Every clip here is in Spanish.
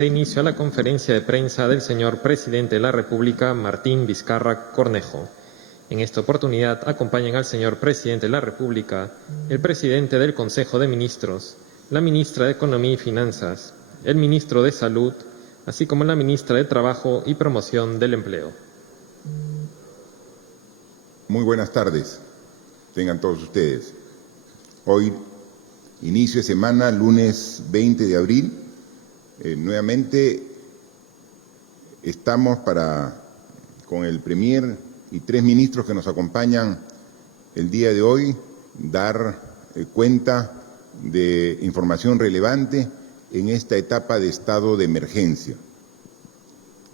Inicio a la conferencia de prensa del señor Presidente de la República, Martín Vizcarra Cornejo. En esta oportunidad acompañan al señor Presidente de la República, el Presidente del Consejo de Ministros, la Ministra de Economía y Finanzas, el Ministro de Salud, así como la Ministra de Trabajo y Promoción del Empleo. Muy buenas tardes, tengan todos ustedes. Hoy, inicio de semana, lunes 20 de abril, nuevamente estamos con el Premier y 3 ministros que nos acompañan el día de hoy, dar cuenta de información relevante en esta etapa de estado de emergencia.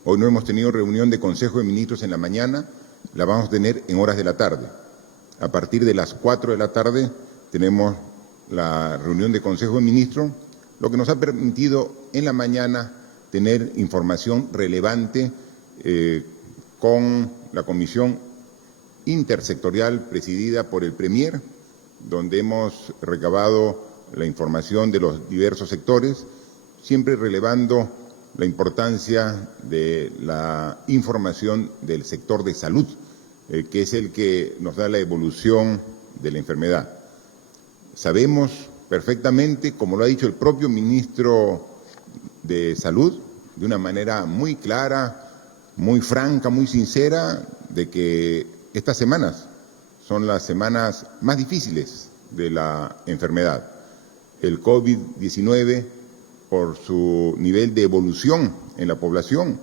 Hoy no hemos tenido reunión de Consejo de Ministros en la mañana, la vamos a tener en horas de la tarde. A partir de las 4 de la tarde tenemos la reunión de Consejo de Ministros, lo que nos ha permitido en la mañana tener información relevante con la Comisión Intersectorial presidida por el Premier, donde hemos recabado la información de los diversos sectores, siempre relevando la importancia de la información del sector de salud, que es el que nos da la evolución de la enfermedad. Sabemos perfectamente, como lo ha dicho el propio ministro de Salud, de una manera muy clara, muy franca, muy sincera, de que estas semanas son las semanas más difíciles de la enfermedad. El COVID-19, por su nivel de evolución en la población,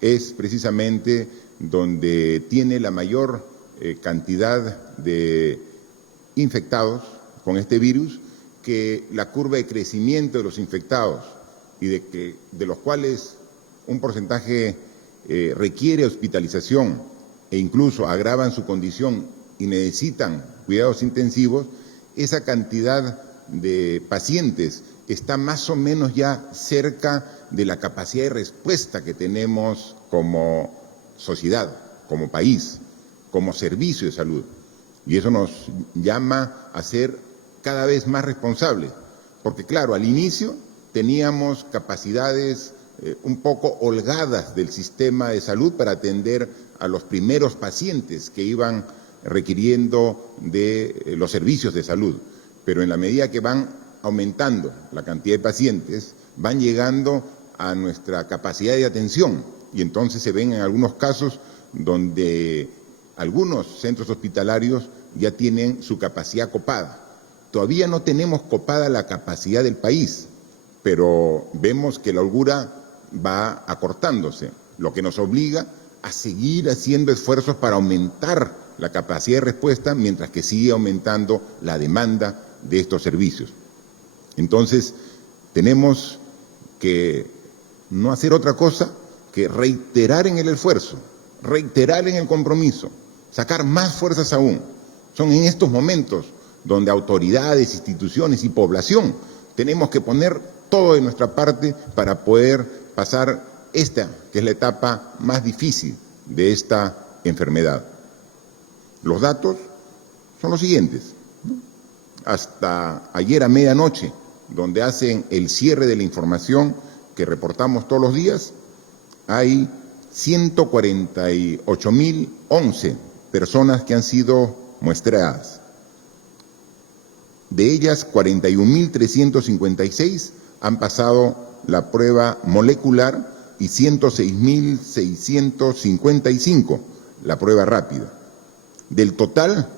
es precisamente donde tiene la mayor cantidad de infectados con este virus, que la curva de crecimiento de los infectados y de los cuales un porcentaje requiere hospitalización e incluso agravan su condición y necesitan cuidados intensivos, esa cantidad de pacientes está más o menos ya cerca de la capacidad de respuesta que tenemos como sociedad, como país, como servicio de salud. Y eso nos llama a ser cada vez más responsables, porque claro, al inicio teníamos capacidades un poco holgadas del sistema de salud para atender a los primeros pacientes que iban requiriendo de los servicios de salud, pero en la medida que van aumentando la cantidad de pacientes, van llegando a nuestra capacidad de atención y entonces se ven en algunos casos donde algunos centros hospitalarios ya tienen su capacidad copada. Todavía no tenemos copada la capacidad del país, pero vemos que la holgura va acortándose, lo que nos obliga a seguir haciendo esfuerzos para aumentar la capacidad de respuesta mientras que sigue aumentando la demanda de estos servicios. Entonces, tenemos que no hacer otra cosa que reiterar en el esfuerzo, reiterar en el compromiso, sacar más fuerzas aún. Son en estos momentos donde autoridades, instituciones y población tenemos que poner todo de nuestra parte para poder pasar esta, que es la etapa más difícil de esta enfermedad. Los datos son los siguientes. Hasta ayer a medianoche, donde hacen el cierre de la información que reportamos todos los días, hay 148.011 personas que han sido muestreadas. De ellas, 41.356 han pasado la prueba molecular y 106.655 la prueba rápida. Del total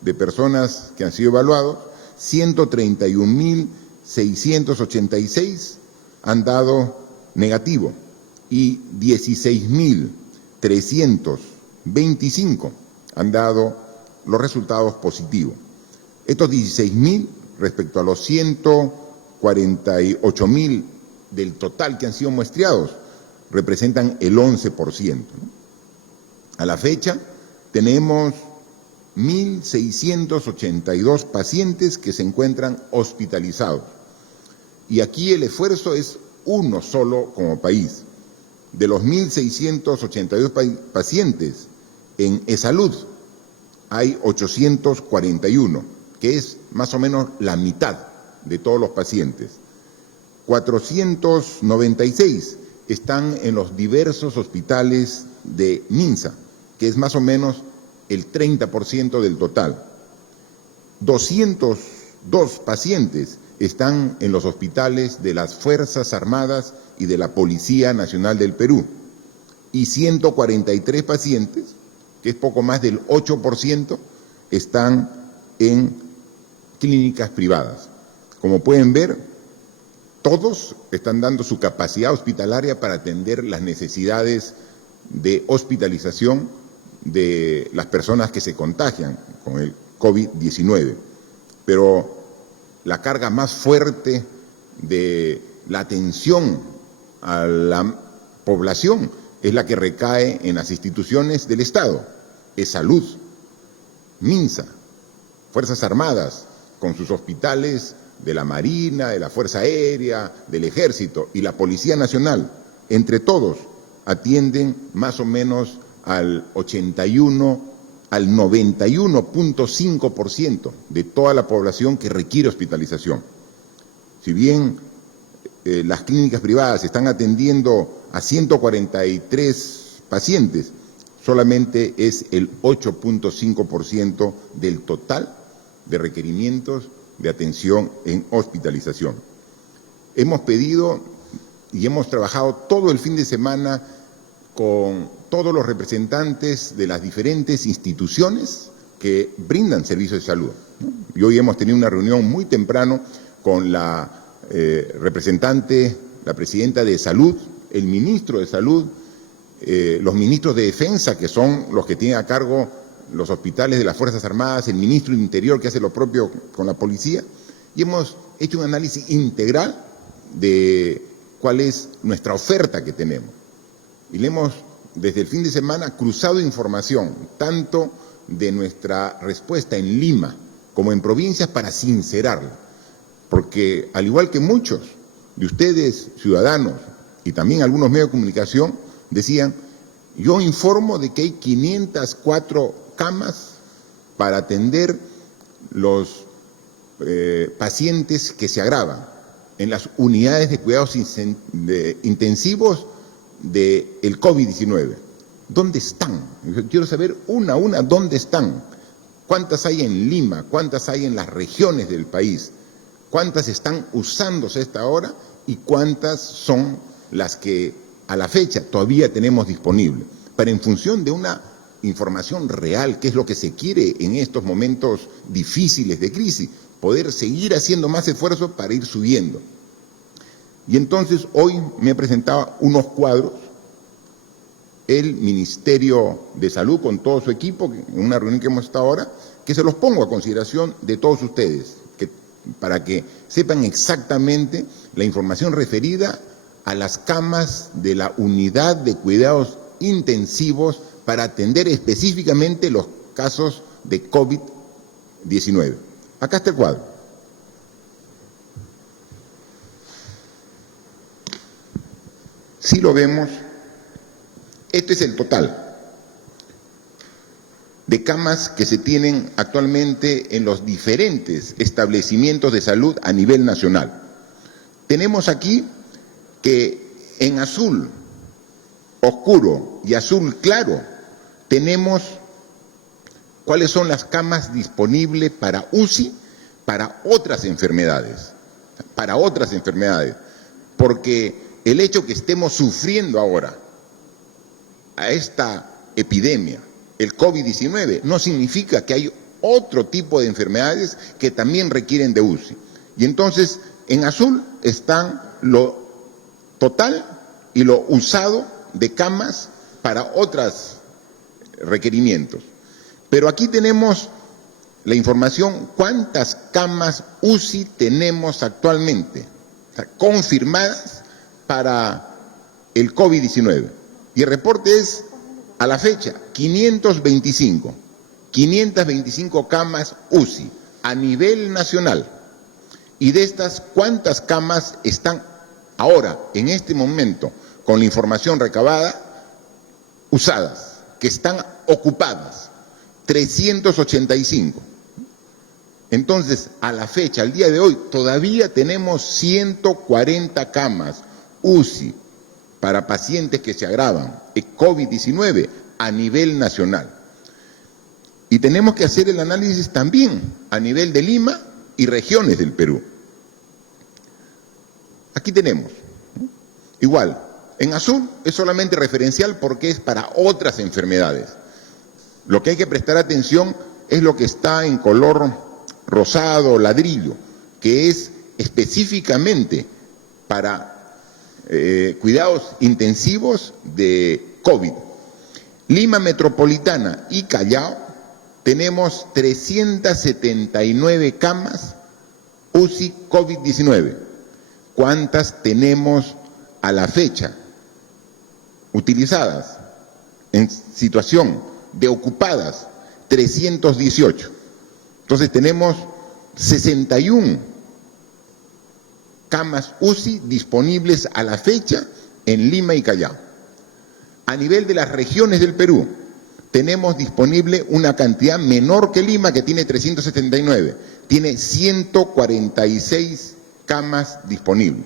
de personas que han sido evaluados, 131.686 han dado negativo y 16.325 han dado los resultados positivos. Estos 16.000 respecto a los 148.000 del total que han sido muestreados representan el 11%. A la fecha tenemos 1.682 pacientes que se encuentran hospitalizados. Y aquí el esfuerzo es uno solo como país. De los 1.682 pacientes en eSalud hay 841, que es más o menos la mitad de todos los pacientes. 496 están en los diversos hospitales de Minsa, que es más o menos el 30% del total. 202 pacientes están en los hospitales de las Fuerzas Armadas y de la Policía Nacional del Perú. Y 143 pacientes, que es poco más del 8%, están en clínicas privadas. Como pueden ver, todos están dando su capacidad hospitalaria para atender las necesidades de hospitalización de las personas que se contagian con el COVID-19. Pero la carga más fuerte de la atención a la población es la que recae en las instituciones del Estado, es salud, Minsa, Fuerzas Armadas, con sus hospitales de la Marina, de la Fuerza Aérea, del Ejército y la Policía Nacional. Entre todos atienden más o menos al 91.5% de toda la población que requiere hospitalización. Si bien las clínicas privadas están atendiendo a 143 pacientes, solamente es el 8.5% del total de requerimientos de atención en hospitalización. Hemos pedido y hemos trabajado todo el fin de semana con todos los representantes de las diferentes instituciones que brindan servicios de salud, ¿no? Y hoy hemos tenido una reunión muy temprano con la representante, la presidenta de Salud, el ministro de Salud, los ministros de Defensa, que son los que tienen a cargo los hospitales de las Fuerzas Armadas, el ministro del Interior, que hace lo propio con la policía, y hemos hecho un análisis integral de cuál es nuestra oferta que tenemos. Y le hemos, desde el fin de semana, cruzado información, tanto de nuestra respuesta en Lima como en provincias, para sincerarla. Porque al igual que muchos de ustedes, ciudadanos, y también algunos medios de comunicación, decían, yo informo de que hay 504 camas para atender los pacientes que se agravan en las unidades de cuidados intensivos del COVID-19. ¿Dónde están? Quiero saber una a una dónde están. ¿Cuántas hay en Lima? ¿Cuántas hay en las regiones del país? ¿Cuántas están usándose a esta hora? ¿Y cuántas son las que a la fecha todavía tenemos disponible? Para, en función de una información real, que es lo que se quiere en estos momentos difíciles de crisis, poder seguir haciendo más esfuerzos para ir subiendo. Y entonces hoy me presentaba unos cuadros, el Ministerio de Salud con todo su equipo, en una reunión que hemos estado ahora, que se los pongo a consideración de todos ustedes, para que sepan exactamente la información referida a las camas de la unidad de cuidados intensivos para atender específicamente los casos de COVID-19. Acá está el cuadro. Si lo vemos, este es el total de camas que se tienen actualmente en los diferentes establecimientos de salud a nivel nacional. Tenemos aquí que en azul oscuro y azul claro tenemos cuáles son las camas disponibles para UCI para otras enfermedades, porque el hecho que estemos sufriendo ahora a esta epidemia, el COVID-19, no significa que hay otro tipo de enfermedades que también requieren de UCI. Y entonces, en azul están lo total y lo usado de camas para otros requerimientos. Pero aquí tenemos la información, cuántas camas UCI tenemos actualmente, o sea, confirmadas para el COVID-19. Y el reporte es, a la fecha, 525 camas UCI a nivel nacional. Y de estas, ¿cuántas camas están ahora, en este momento, con la información recabada, usadas, que están ocupadas? 385. Entonces, a la fecha, al día de hoy, todavía tenemos 140 camas UCI para pacientes que se agravan de COVID-19 a nivel nacional. Y tenemos que hacer el análisis también a nivel de Lima y regiones del Perú. Aquí tenemos, igual, en azul es solamente referencial porque es para otras enfermedades. Lo que hay que prestar atención es lo que está en color rosado, ladrillo, que es específicamente para cuidados intensivos de COVID. Lima Metropolitana y Callao tenemos 379 camas UCI COVID-19. ¿Cuántas tenemos a la fecha utilizadas en situación de ocupadas? 318. Entonces tenemos 61 camas UCI disponibles a la fecha en Lima y Callao. A nivel de las regiones del Perú, tenemos disponible una cantidad menor que Lima, que tiene 379. Tiene 146 camas disponibles.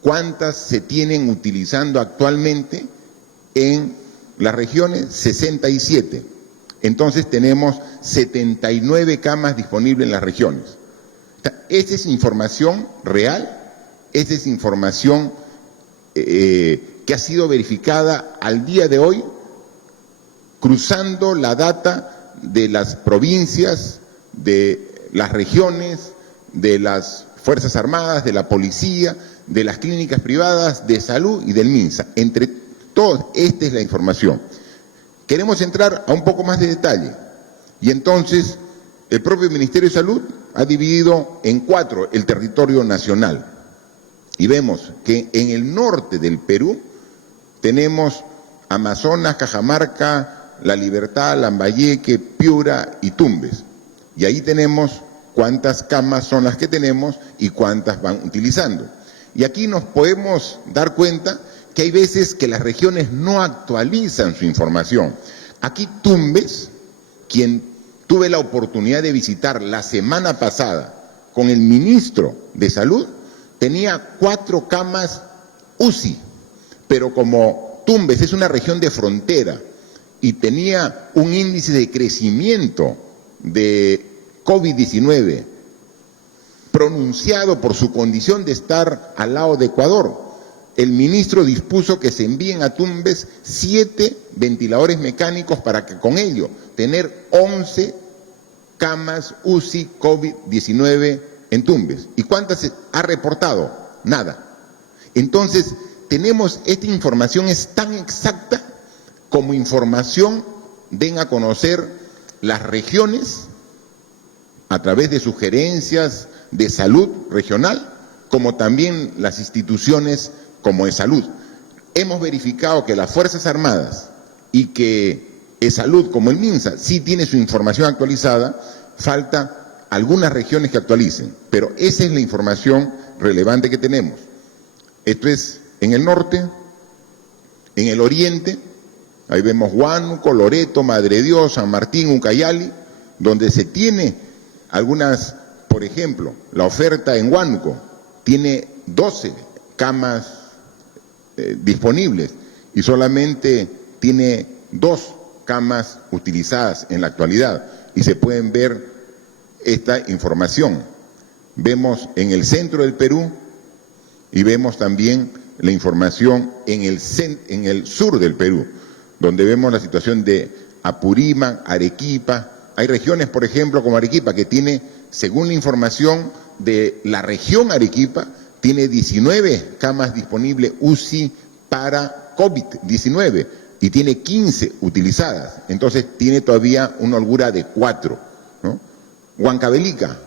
¿Cuántas se tienen utilizando actualmente en las regiones? 67. Entonces tenemos 79 camas disponibles en las regiones. Esta es información real, esta es información que ha sido verificada al día de hoy, cruzando la data de las provincias, de las regiones, de las Fuerzas Armadas, de la Policía, de las clínicas privadas, de salud y del MINSA. Entre todos, esta es la información. Queremos entrar a un poco más de detalle y entonces el propio Ministerio de Salud ha dividido en 4 el territorio nacional y vemos que en el norte del Perú tenemos Amazonas, Cajamarca, La Libertad, Lambayeque, Piura y Tumbes. Y ahí tenemos cuántas camas son las que tenemos y cuántas van utilizando. Y aquí nos podemos dar cuenta que hay veces que las regiones no actualizan su información. Aquí Tumbes, quien tuve la oportunidad de visitar la semana pasada con el ministro de Salud, tenía 4 camas UCI, pero como Tumbes es una región de frontera y tenía un índice de crecimiento de COVID-19 pronunciado por su condición de estar al lado de Ecuador, el ministro dispuso que se envíen a Tumbes 7 ventiladores mecánicos para que con ello tener 11 camas UCI COVID-19 en Tumbes. ¿Y cuántas se ha reportado? Nada. Entonces, tenemos esta información, es tan exacta como información den a conocer las regiones a través de sugerencias de salud regional, como también las instituciones como de salud. Hemos verificado que las Fuerzas Armadas y que salud como el MINSA sí tiene su información actualizada, falta algunas regiones que actualicen, pero esa es la información relevante que tenemos. Esto es en el norte, en el oriente, ahí vemos Huánuco, Loreto, Madre Dios, San Martín, Ucayali, donde se tiene algunas, por ejemplo, la oferta en Huánuco tiene 12 camas disponibles y solamente tiene 2 camas utilizadas en la actualidad y se pueden ver esta información. Vemos en el centro del Perú y vemos también la información en el sur del Perú, donde vemos la situación de Apurímac, Arequipa. Hay regiones, por ejemplo, como Arequipa, que tiene, según la información de la región Arequipa, tiene 19 camas disponibles UCI para COVID-19 y tiene 15 utilizadas. Entonces tiene todavía una holgura de 4, ¿no? Huancavelica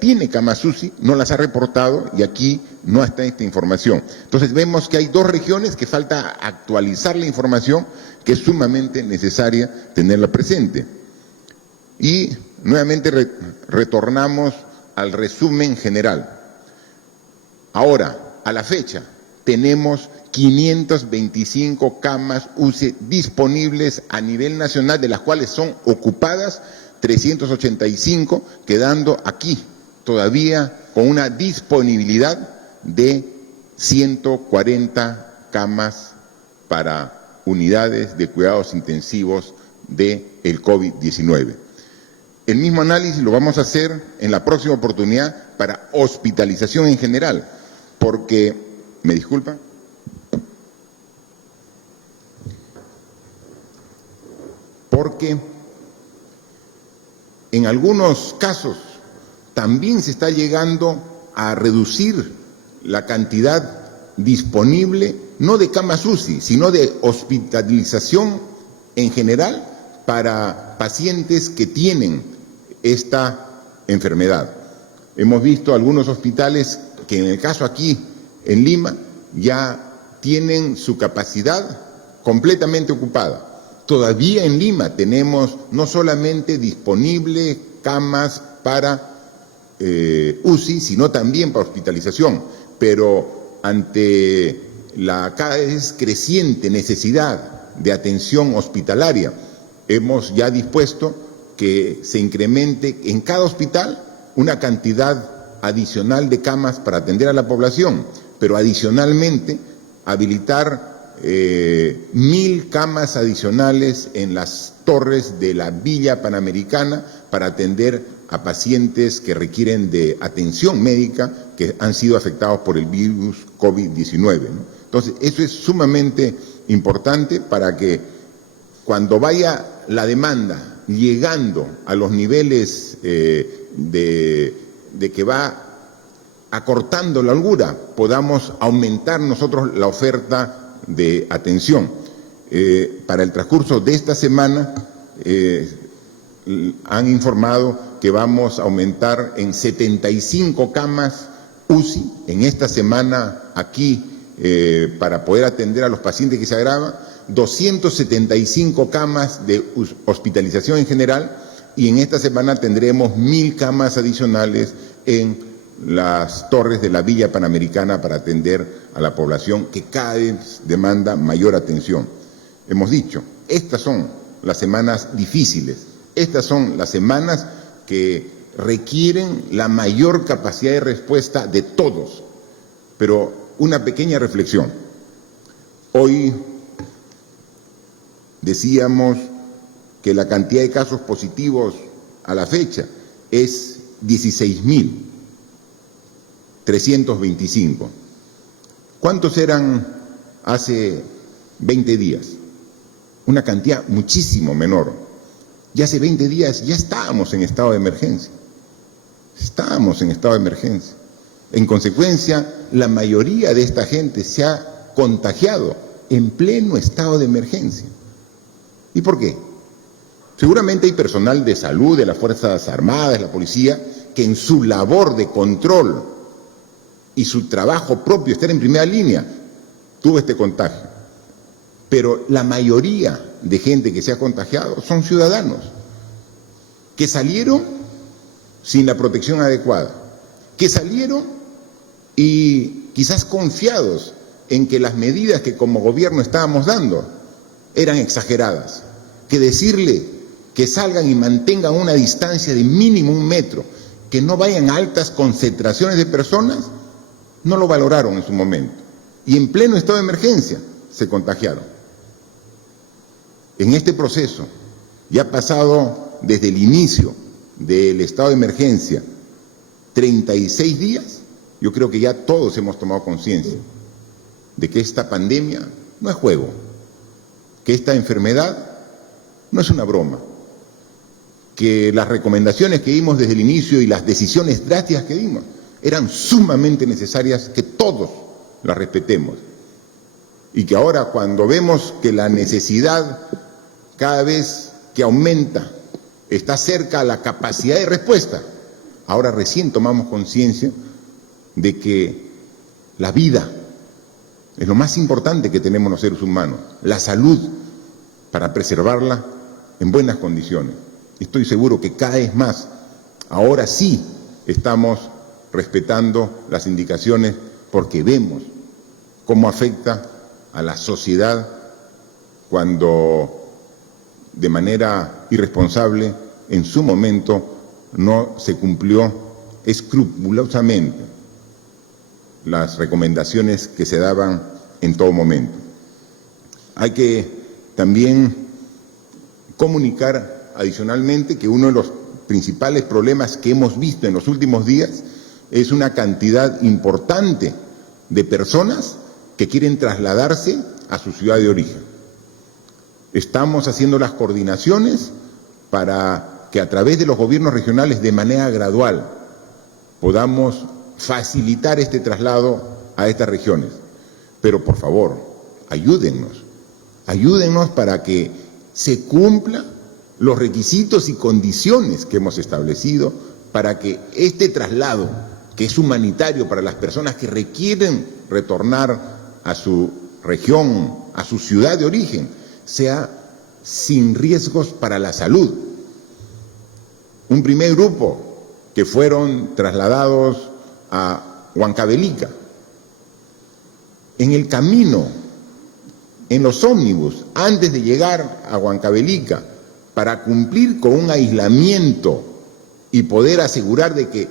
tiene camas UCI, no las ha reportado y aquí no está esta información. Entonces vemos que hay 2 regiones que falta actualizar la información, que es sumamente necesaria tenerla presente. Y nuevamente retornamos al resumen general. Ahora, a la fecha, tenemos 525 camas UCI disponibles a nivel nacional, de las cuales son ocupadas 385, quedando aquí todavía con una disponibilidad de 140 camas para unidades de cuidados intensivos del COVID-19. El mismo análisis lo vamos a hacer en la próxima oportunidad para hospitalización en general, porque, ¿me disculpa? Porque en algunos casos también se está llegando a reducir la cantidad disponible, no de camas UCI, sino de hospitalización en general para pacientes que tienen esta enfermedad. Hemos visto algunos hospitales que en el caso aquí en Lima ya tienen su capacidad completamente ocupada. Todavía en Lima tenemos no solamente disponibles camas para UCI, sino también para hospitalización, pero ante la cada vez creciente necesidad de atención hospitalaria, hemos ya dispuesto que se incremente en cada hospital una cantidad adicional de camas para atender a la población, pero adicionalmente habilitar 1.000 camas adicionales en las torres de la Villa Panamericana para atender a pacientes que requieren de atención médica que han sido afectados por el virus COVID-19, ¿no? Entonces, eso es sumamente importante para que cuando vaya la demanda llegando a los niveles de que va acortando la holgura, podamos aumentar nosotros la oferta de atención. Para el transcurso de esta semana han informado que vamos a aumentar en 75 camas UCI en esta semana aquí para poder atender a los pacientes que se agravan, 275 camas de hospitalización en general, y en esta semana tendremos 1.000 camas adicionales en las torres de la Villa Panamericana para atender a la población que cada vez demanda mayor atención. Hemos dicho, estas son las semanas difíciles, estas son las semanas que requieren la mayor capacidad de respuesta de todos. Pero una pequeña reflexión. Hoy decíamos que la cantidad de casos positivos a la fecha es 16.325. ¿Cuántos eran hace 20 días? Una cantidad muchísimo menor. Y hace 20 días ya estábamos en estado de emergencia. Estábamos en estado de emergencia. En consecuencia, la mayoría de esta gente se ha contagiado en pleno estado de emergencia. ¿Y por qué? Seguramente hay personal de salud, de las Fuerzas Armadas, la policía, que en su labor de control y su trabajo propio, estar en primera línea, tuvo este contagio. Pero la mayoría de gente que se ha contagiado son ciudadanos que salieron sin la protección adecuada, que salieron y quizás confiados en que las medidas que como gobierno estábamos dando eran exageradas, que decirle que salgan y mantengan una distancia de mínimo 1 metro, que no vayan a altas concentraciones de personas, no lo valoraron en su momento. Y en pleno estado de emergencia se contagiaron. En este proceso, ya pasado desde el inicio del estado de emergencia 36 días, yo creo que ya todos hemos tomado conciencia de que esta pandemia no es juego, que esta enfermedad no es una broma, que las recomendaciones que dimos desde el inicio y las decisiones drásticas que dimos eran sumamente necesarias que todos las respetemos. Y que ahora, cuando vemos que la necesidad cada vez que aumenta está cerca a la capacidad de respuesta, ahora recién tomamos conciencia de que la vida es lo más importante que tenemos los seres humanos, la salud, para preservarla en buenas condiciones. Estoy seguro que cada vez más, ahora sí estamos respetando las indicaciones porque vemos cómo afecta a la sociedad cuando de manera irresponsable en su momento no se cumplió escrupulosamente las recomendaciones que se daban en todo momento. Hay que también comunicar adicionalmente que uno de los principales problemas que hemos visto en los últimos días es una cantidad importante de personas que quieren trasladarse a su ciudad de origen. Estamos haciendo las coordinaciones para que a través de los gobiernos regionales de manera gradual podamos facilitar este traslado a estas regiones. Pero por favor, ayúdennos para que se cumplan los requisitos y condiciones que hemos establecido para que este traslado, que es humanitario para las personas que requieren retornar a su región, a su ciudad de origen, sea sin riesgos para la salud. Un primer grupo que fueron trasladados a Huancavelica, en el camino, en los ómnibus, antes de llegar a Huancavelica, para cumplir con un aislamiento y poder asegurar de que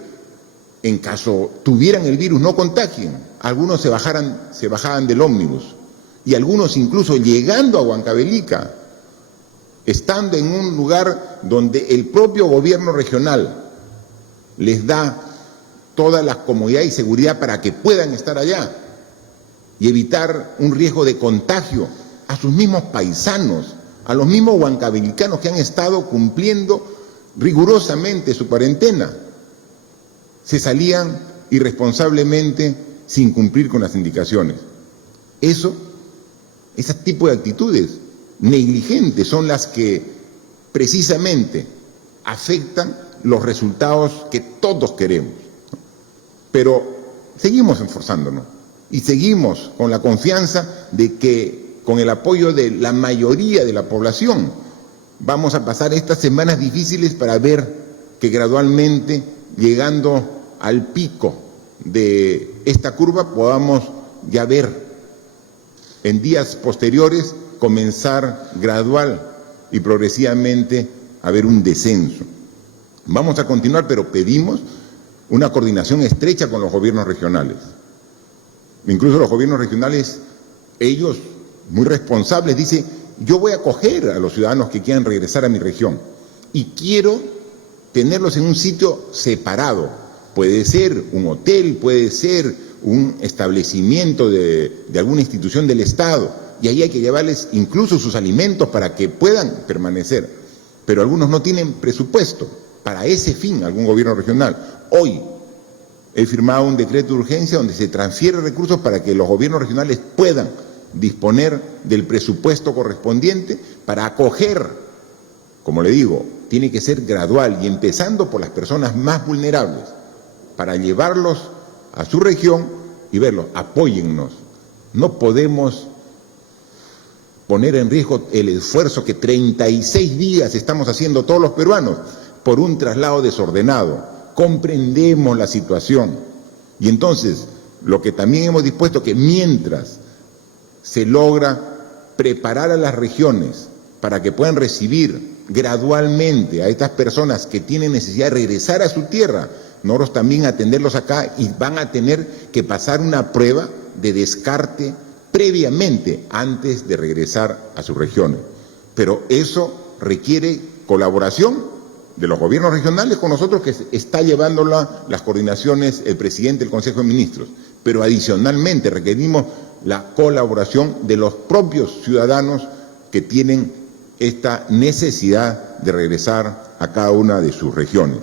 en caso tuvieran el virus no contagien, algunos se bajaban del ómnibus y algunos incluso llegando a Huancavelica, estando en un lugar donde el propio gobierno regional les da toda la comodidad y seguridad para que puedan estar allá y evitar un riesgo de contagio a sus mismos paisanos, a los mismos huancavelicanos que han estado cumpliendo rigurosamente su cuarentena. Se salían irresponsablemente sin cumplir con las indicaciones. Ese tipo de actitudes negligentes son las que precisamente afectan los resultados que todos queremos. Pero seguimos esforzándonos y seguimos con la confianza de que con el apoyo de la mayoría de la población vamos a pasar estas semanas difíciles para ver que gradualmente, llegando al pico de esta curva, podamos ya ver en días posteriores comenzar gradual y progresivamente a ver un descenso. Vamos a continuar, pero pedimos una coordinación estrecha con los gobiernos regionales. Incluso los gobiernos regionales, ellos, muy responsables, dicen: yo voy a acoger a los ciudadanos que quieran regresar a mi región y quiero tenerlos en un sitio separado. Puede ser un hotel, puede ser un establecimiento de alguna institución del Estado, y ahí hay que llevarles incluso sus alimentos para que puedan permanecer. Pero algunos no tienen presupuesto para ese fin, algún gobierno regional. Hoy he firmado un decreto de urgencia donde se transfiere recursos para que los gobiernos regionales puedan disponer del presupuesto correspondiente para acoger. Como le digo, tiene que ser gradual y empezando por las personas más vulnerables, para llevarlos a su región y verlos. Apóyennos. No podemos poner en riesgo el esfuerzo que 36 días estamos haciendo todos los peruanos por un traslado desordenado. Comprendemos la situación y entonces lo que también hemos dispuesto, que mientras se logra preparar a las regiones para que puedan recibir gradualmente a estas personas que tienen necesidad de regresar a su tierra, nosotros también atenderlos acá, y van a tener que pasar una prueba de descarte previamente antes de regresar a sus regiones. Pero eso requiere colaboración de los gobiernos regionales con nosotros, que está llevando las coordinaciones el presidente del Consejo de Ministros, pero adicionalmente requerimos la colaboración de los propios ciudadanos que tienen esta necesidad de regresar a cada una de sus regiones.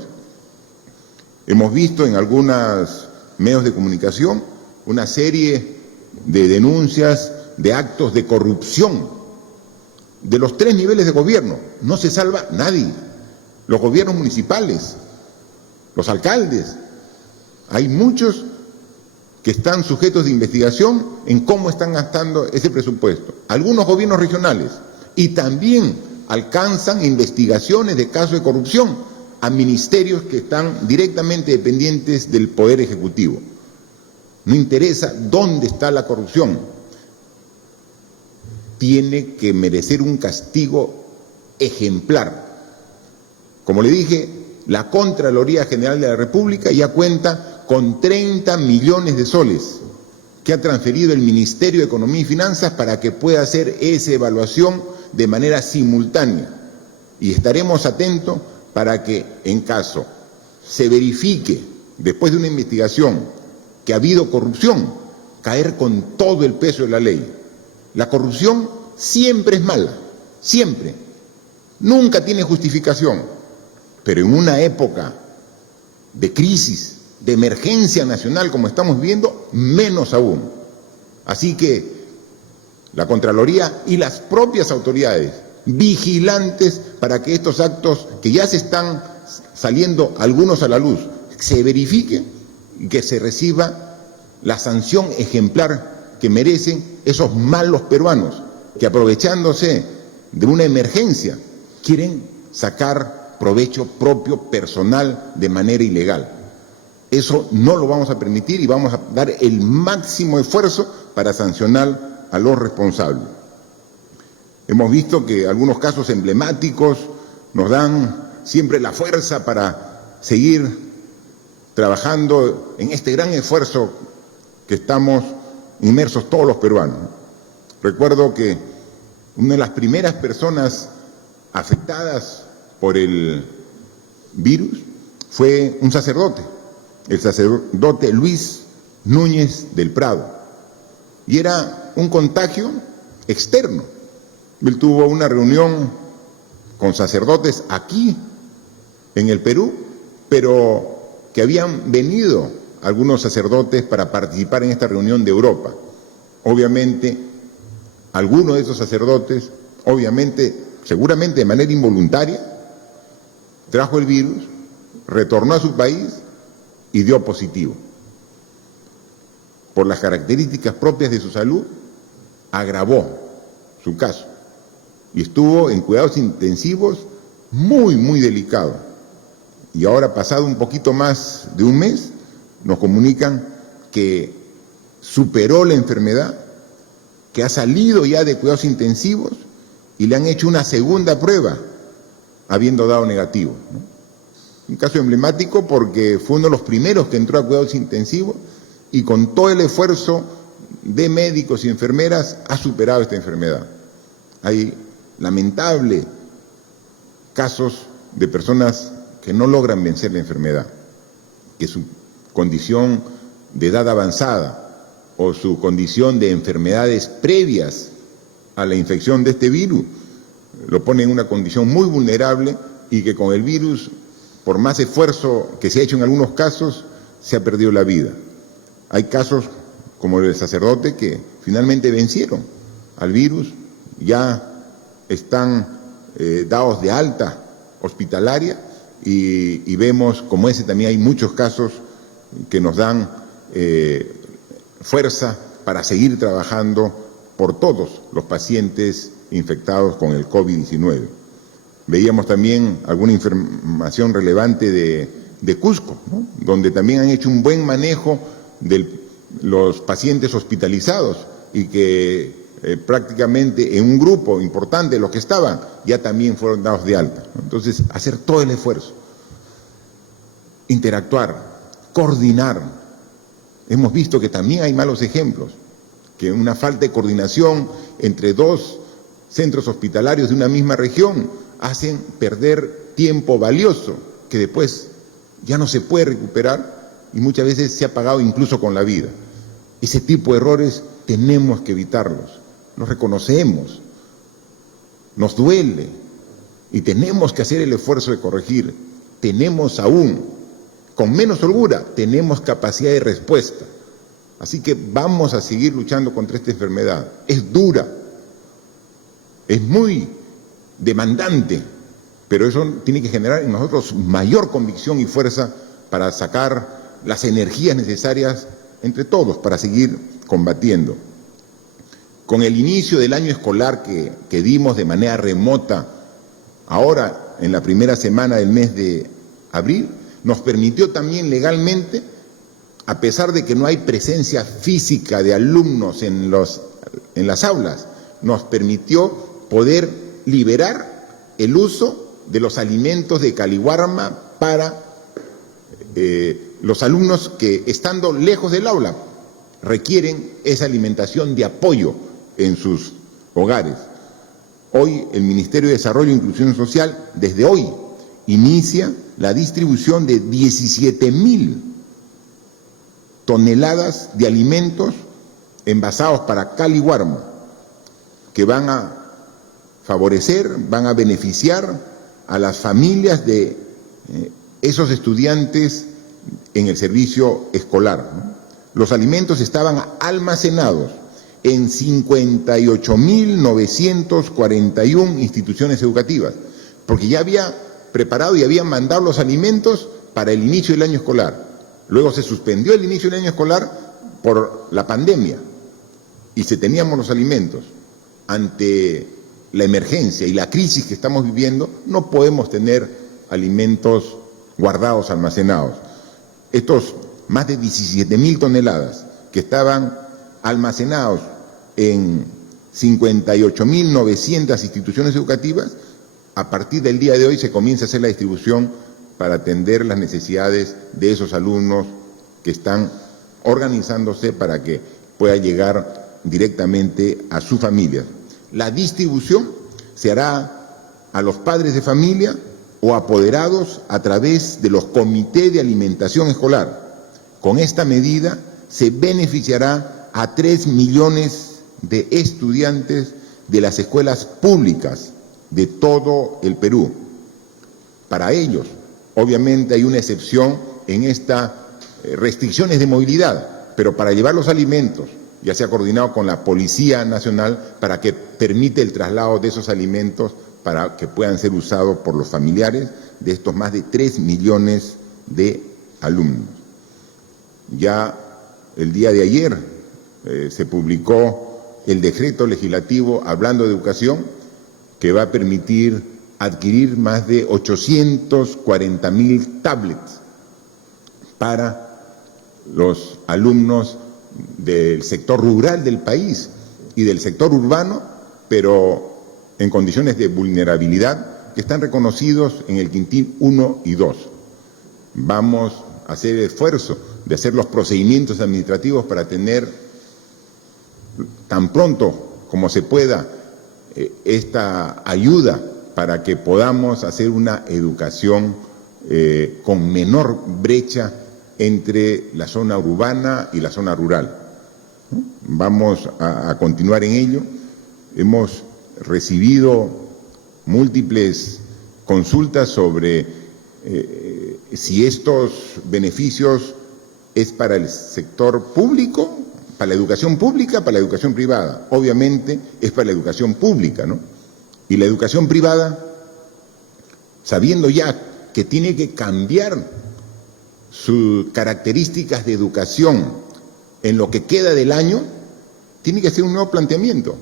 Hemos visto en algunos medios de comunicación una serie de denuncias de actos de corrupción de los 3 niveles de gobierno. No se salva nadie. Los gobiernos municipales, los alcaldes, hay muchos que están sujetos de investigación en cómo están gastando ese presupuesto. Algunos gobiernos regionales, y también alcanzan investigaciones de casos de corrupción a ministerios que están directamente dependientes del Poder Ejecutivo. No interesa dónde está la corrupción, tiene que merecer un castigo ejemplar, Como le dije, la Contraloría General de la República ya cuenta con 30 millones de soles que ha transferido el Ministerio de Economía y Finanzas para que pueda hacer esa evaluación de manera simultánea. Y estaremos atentos para que, en caso se verifique, después de una investigación, que ha habido corrupción, caer con todo el peso de la ley. La corrupción siempre es mala, siempre. Nunca tiene justificación. Pero en una época de crisis, de emergencia nacional como estamos viviendo, menos aún. Así que la Contraloría y las propias autoridades vigilantes para que estos actos que ya se están saliendo algunos a la luz se verifiquen y que se reciba la sanción ejemplar que merecen esos malos peruanos que, aprovechándose de una emergencia, quieren sacar provecho propio, personal, de manera ilegal. Eso no lo vamos a permitir y vamos a dar el máximo esfuerzo para sancionar a los responsables. Hemos visto que algunos casos emblemáticos nos dan siempre la fuerza para seguir trabajando en este gran esfuerzo que estamos inmersos todos los peruanos. Recuerdo que una de las primeras personas afectadas por el virus fue un sacerdote, el sacerdote Luis Núñez del Prado, y era un contagio externo. Él tuvo una reunión con sacerdotes aquí en el Perú, pero que habían venido algunos sacerdotes para participar en esta reunión de Europa. Obviamente, algunos de esos sacerdotes, seguramente de manera involuntaria, trajo el virus, retornó a su país y dio positivo. Por las características propias de su salud, agravó su caso y estuvo en cuidados intensivos muy delicado. Y ahora, pasado un poquito más de un mes, nos comunican que superó la enfermedad, que ha salido ya de cuidados intensivos y le han hecho una segunda prueba, habiendo dado negativo, ¿no? Un caso emblemático porque fue uno de los primeros que entró a cuidados intensivos y con todo el esfuerzo de médicos y enfermeras ha superado esta enfermedad. Hay lamentables casos de personas que no logran vencer la enfermedad, que su condición de edad avanzada o su condición de enfermedades previas a la infección de este virus lo pone en una condición muy vulnerable y que con el virus, por más esfuerzo que se ha hecho en algunos casos, se ha perdido la vida. Hay casos como el del sacerdote que finalmente vencieron al virus, ya están dados de alta hospitalaria y vemos como ese también hay muchos casos que nos dan fuerza para seguir trabajando por todos los pacientes infectados con el COVID-19. Veíamos también alguna información relevante de Cusco, ¿no? Donde también han hecho un buen manejo de los pacientes hospitalizados y que prácticamente en un grupo importante de los que estaban ya también fueron dados de alta, ¿no? Entonces, hacer todo el esfuerzo, interactuar, coordinar. Hemos visto que también hay malos ejemplos, que una falta de coordinación entre dos centros hospitalarios de una misma región hacen perder tiempo valioso que después ya no se puede recuperar y muchas veces se ha pagado incluso con la vida. Ese tipo de errores tenemos que evitarlos, los reconocemos, nos duele y tenemos que hacer el esfuerzo de corregir. Tenemos aún, con menos holgura, tenemos capacidad de respuesta. Así que vamos a seguir luchando contra esta enfermedad. Es dura, es muy demandante, pero eso tiene que generar en nosotros mayor convicción y fuerza para sacar las energías necesarias entre todos para seguir combatiendo. Con el inicio del año escolar que dimos de manera remota, ahora en la primera semana del mes de abril, nos permitió también legalmente, a pesar de que no hay presencia física de alumnos en las aulas, nos permitió poder liberar el uso de los alimentos de Caliwarma para los alumnos que, estando lejos del aula, requieren esa alimentación de apoyo en sus hogares. Hoy el Ministerio de Desarrollo e Inclusión Social, desde hoy, inicia la distribución de 17.000 toneladas de alimentos envasados para Caliwarma, que van a favorecer, van a beneficiar a las familias de esos estudiantes en el servicio escolar, ¿no? Los alimentos estaban almacenados en 58.941 instituciones educativas, porque ya había preparado y habían mandado los alimentos para el inicio del año escolar. Luego se suspendió el inicio del año escolar por la pandemia y se teníamos los alimentos. Ante la emergencia y la crisis que estamos viviendo, no podemos tener alimentos guardados, almacenados. Estos más de 17.000 toneladas que estaban almacenados en 58.900 instituciones educativas, a partir del día de hoy se comienza a hacer la distribución para atender las necesidades de esos alumnos que están organizándose para que pueda llegar directamente a sus familias. La distribución se hará a los padres de familia o apoderados a través de los comités de alimentación escolar. Con esta medida se beneficiará a 3 millones de estudiantes de las escuelas públicas de todo el Perú. Para ellos, obviamente hay una excepción en estas restricciones de movilidad, pero para llevar los alimentos ya se ha coordinado con la Policía Nacional para que permite el traslado de esos alimentos para que puedan ser usados por los familiares de estos más de 3 millones de alumnos. Ya el día de ayer se publicó el decreto legislativo hablando de educación que va a permitir adquirir más de 840.000 tablets para los alumnos del sector rural del país y del sector urbano, pero en condiciones de vulnerabilidad que están reconocidos en el quintil 1 y 2. Vamos a hacer el esfuerzo de hacer los procedimientos administrativos para tener tan pronto como se pueda esta ayuda para que podamos hacer una educación con menor brecha entre la zona urbana y la zona rural. Vamos a continuar en ello. Hemos recibido múltiples consultas sobre si estos beneficios es para el sector público, para la educación pública, para la educación privada. Obviamente es para la educación pública, ¿no? Y la educación privada, sabiendo ya que tiene que cambiar sus características de educación en lo que queda del año, tiene que hacer un nuevo planteamiento.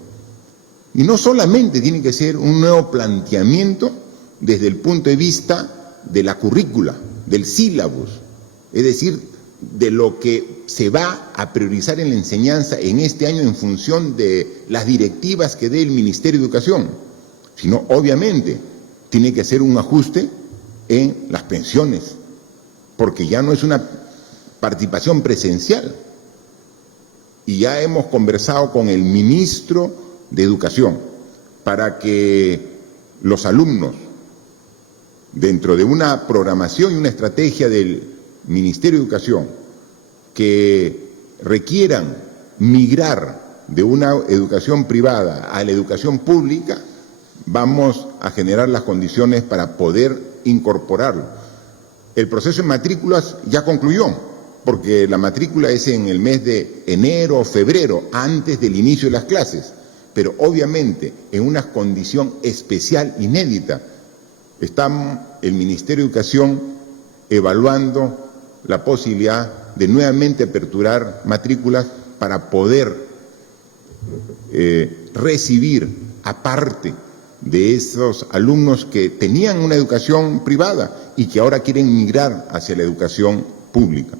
Y no solamente tiene que ser un nuevo planteamiento desde el punto de vista de la currícula, del sílabus, es decir, de lo que se va a priorizar en la enseñanza en este año en función de las directivas que dé el Ministerio de Educación, sino obviamente tiene que hacer un ajuste en las pensiones, porque ya no es una participación presencial. Y ya hemos conversado con el ministro de Educación para que los alumnos, dentro de una programación y una estrategia del Ministerio de Educación, que requieran migrar de una educación privada a la educación pública, vamos a generar las condiciones para poder incorporarlo. El proceso de matrículas ya concluyó, porque la matrícula es en el mes de enero o febrero, antes del inicio de las clases, pero obviamente en una condición especial, inédita. Está el Ministerio de Educación evaluando la posibilidad de nuevamente aperturar matrículas para poder recibir, aparte de esos alumnos que tenían una educación privada y que ahora quieren migrar hacia la educación pública.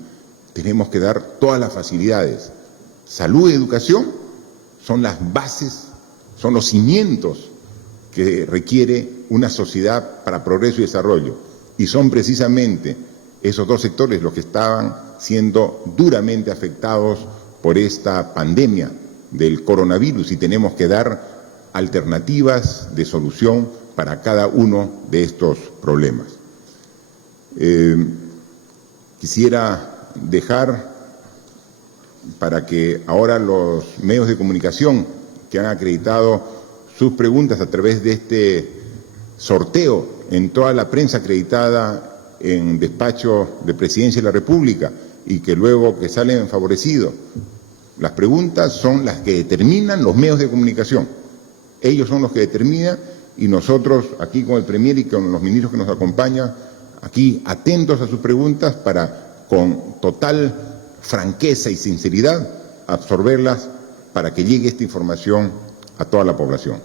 Tenemos que dar todas las facilidades. Salud y educación son las bases, son los cimientos que requiere una sociedad para progreso y desarrollo. Y son precisamente esos dos sectores los que estaban siendo duramente afectados por esta pandemia del coronavirus, y tenemos que dar alternativas de solución para cada uno de estos problemas. Quisiera dejar para que ahora los medios de comunicación que han acreditado sus preguntas a través de este sorteo en toda la prensa acreditada en despacho de Presidencia de la República y que luego que salen favorecidos, las preguntas son las que determinan los medios de comunicación. Ellos son los que determinan, y nosotros aquí con el Premier y con los ministros que nos acompañan, aquí atentos a sus preguntas para, con total franqueza y sinceridad, absorberlas para que llegue esta información a toda la población.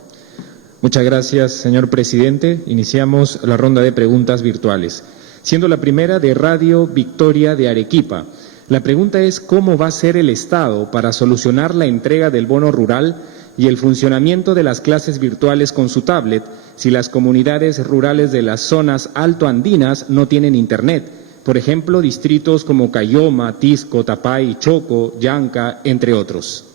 Muchas gracias, señor presidente. Iniciamos la ronda de preguntas virtuales, siendo la primera de Radio Victoria de Arequipa. La pregunta es: ¿cómo va a ser el Estado para solucionar la entrega del bono rural y el funcionamiento de las clases virtuales con su tablet si las comunidades rurales de las zonas altoandinas no tienen Internet? Por ejemplo, distritos como Cayoma, Tisco, Tapay, Choco, Llanca, entre otros.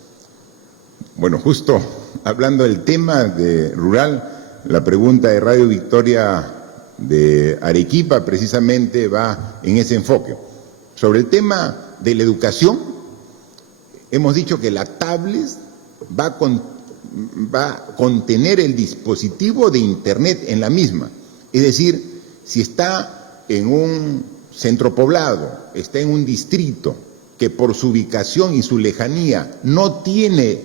Bueno, justo hablando del tema de rural, la pregunta de Radio Victoria de Arequipa precisamente va en ese enfoque. Sobre el tema de la educación, hemos dicho que la tablet va a contener el dispositivo de Internet en la misma. Es decir, si está en un centro poblado, está en un distrito que por su ubicación y su lejanía no tiene,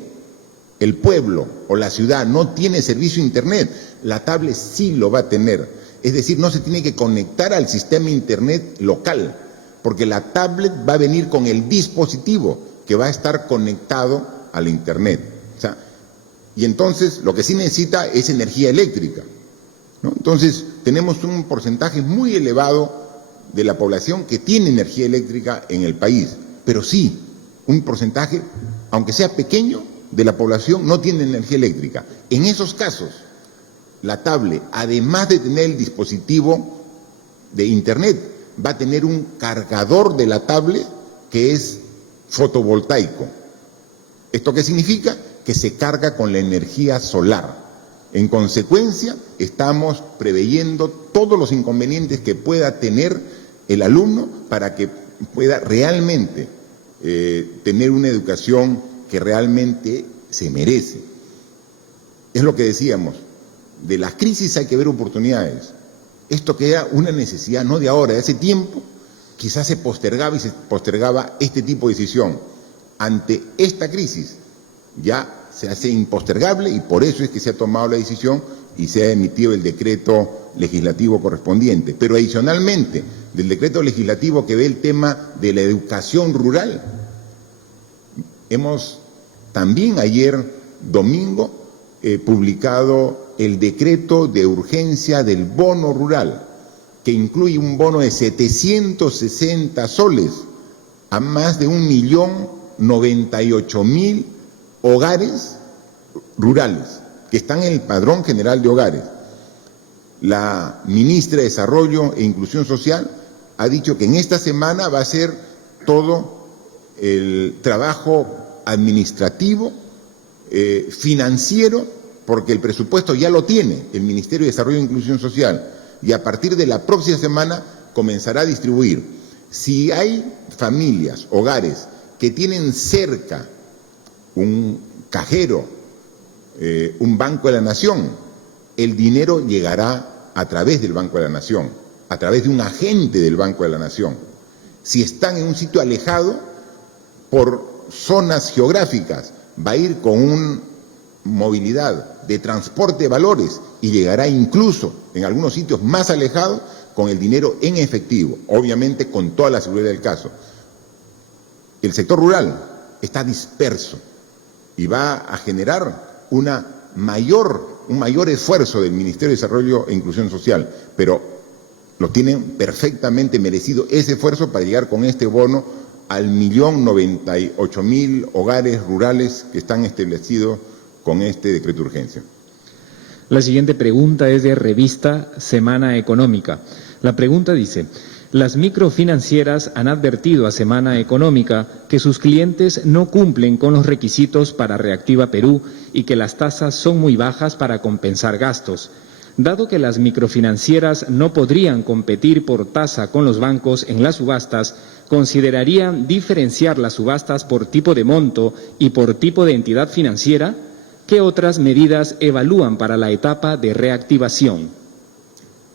el pueblo o la ciudad no tiene servicio de Internet, la tablet sí lo va a tener. Es decir, no se tiene que conectar al sistema Internet local, porque la tablet va a venir con el dispositivo que va a estar conectado al Internet. O sea, y entonces lo que sí necesita es energía eléctrica, ¿no? Entonces tenemos un porcentaje muy elevado de la población que tiene energía eléctrica en el país, pero sí, un porcentaje, aunque sea pequeño, de la población no tiene energía eléctrica. En esos casos, la tablet, además de tener el dispositivo de Internet, va a tener un cargador de la tablet que es fotovoltaico. ¿Esto qué significa? Que se carga con la energía solar. En consecuencia, estamos preveyendo todos los inconvenientes que pueda tener el alumno para que pueda realmente tener una educación que realmente se merece. Es lo que decíamos, de las crisis hay que ver oportunidades. Esto que era una necesidad no de ahora, de hace tiempo, quizás se postergaba y se postergaba este tipo de decisión. Ante esta crisis ya se hace impostergable y por eso es que se ha tomado la decisión y se ha emitido el decreto legislativo correspondiente. Pero adicionalmente, del decreto legislativo que ve el tema de la educación rural, hemos también ayer domingo publicado el decreto de urgencia del bono rural, que incluye un bono de 760 soles a más de 1.098.000 hogares rurales que están en el Padrón General de Hogares. La ministra de Desarrollo e Inclusión Social ha dicho que en esta semana va a hacer todo el trabajo administrativo, financiero, porque el presupuesto ya lo tiene el Ministerio de Desarrollo e Inclusión Social, y a partir de la próxima semana comenzará a distribuir. Si hay familias, hogares, que tienen cerca un cajero, un Banco de la Nación, el dinero llegará a través del Banco de la Nación, a través de un agente del Banco de la Nación. Si están en un sitio alejado, por zonas geográficas, va a ir con una movilidad de transporte de valores y llegará incluso en algunos sitios más alejados con el dinero en efectivo, obviamente con toda la seguridad del caso. El sector rural está disperso y va a generar un mayor esfuerzo del Ministerio de Desarrollo e Inclusión Social, pero lo tienen perfectamente merecido ese esfuerzo para llegar con este bono al 1.098.000 hogares rurales que están establecidos con este decreto de urgencia. La siguiente pregunta es de revista Semana Económica. La pregunta dice: las microfinancieras han advertido a Semana Económica que sus clientes no cumplen con los requisitos para Reactiva Perú y que las tasas son muy bajas para compensar gastos. Dado que las microfinancieras no podrían competir por tasa con los bancos en las subastas, ¿considerarían diferenciar las subastas por tipo de monto y por tipo de entidad financiera? ¿Qué otras medidas evalúan para la etapa de reactivación?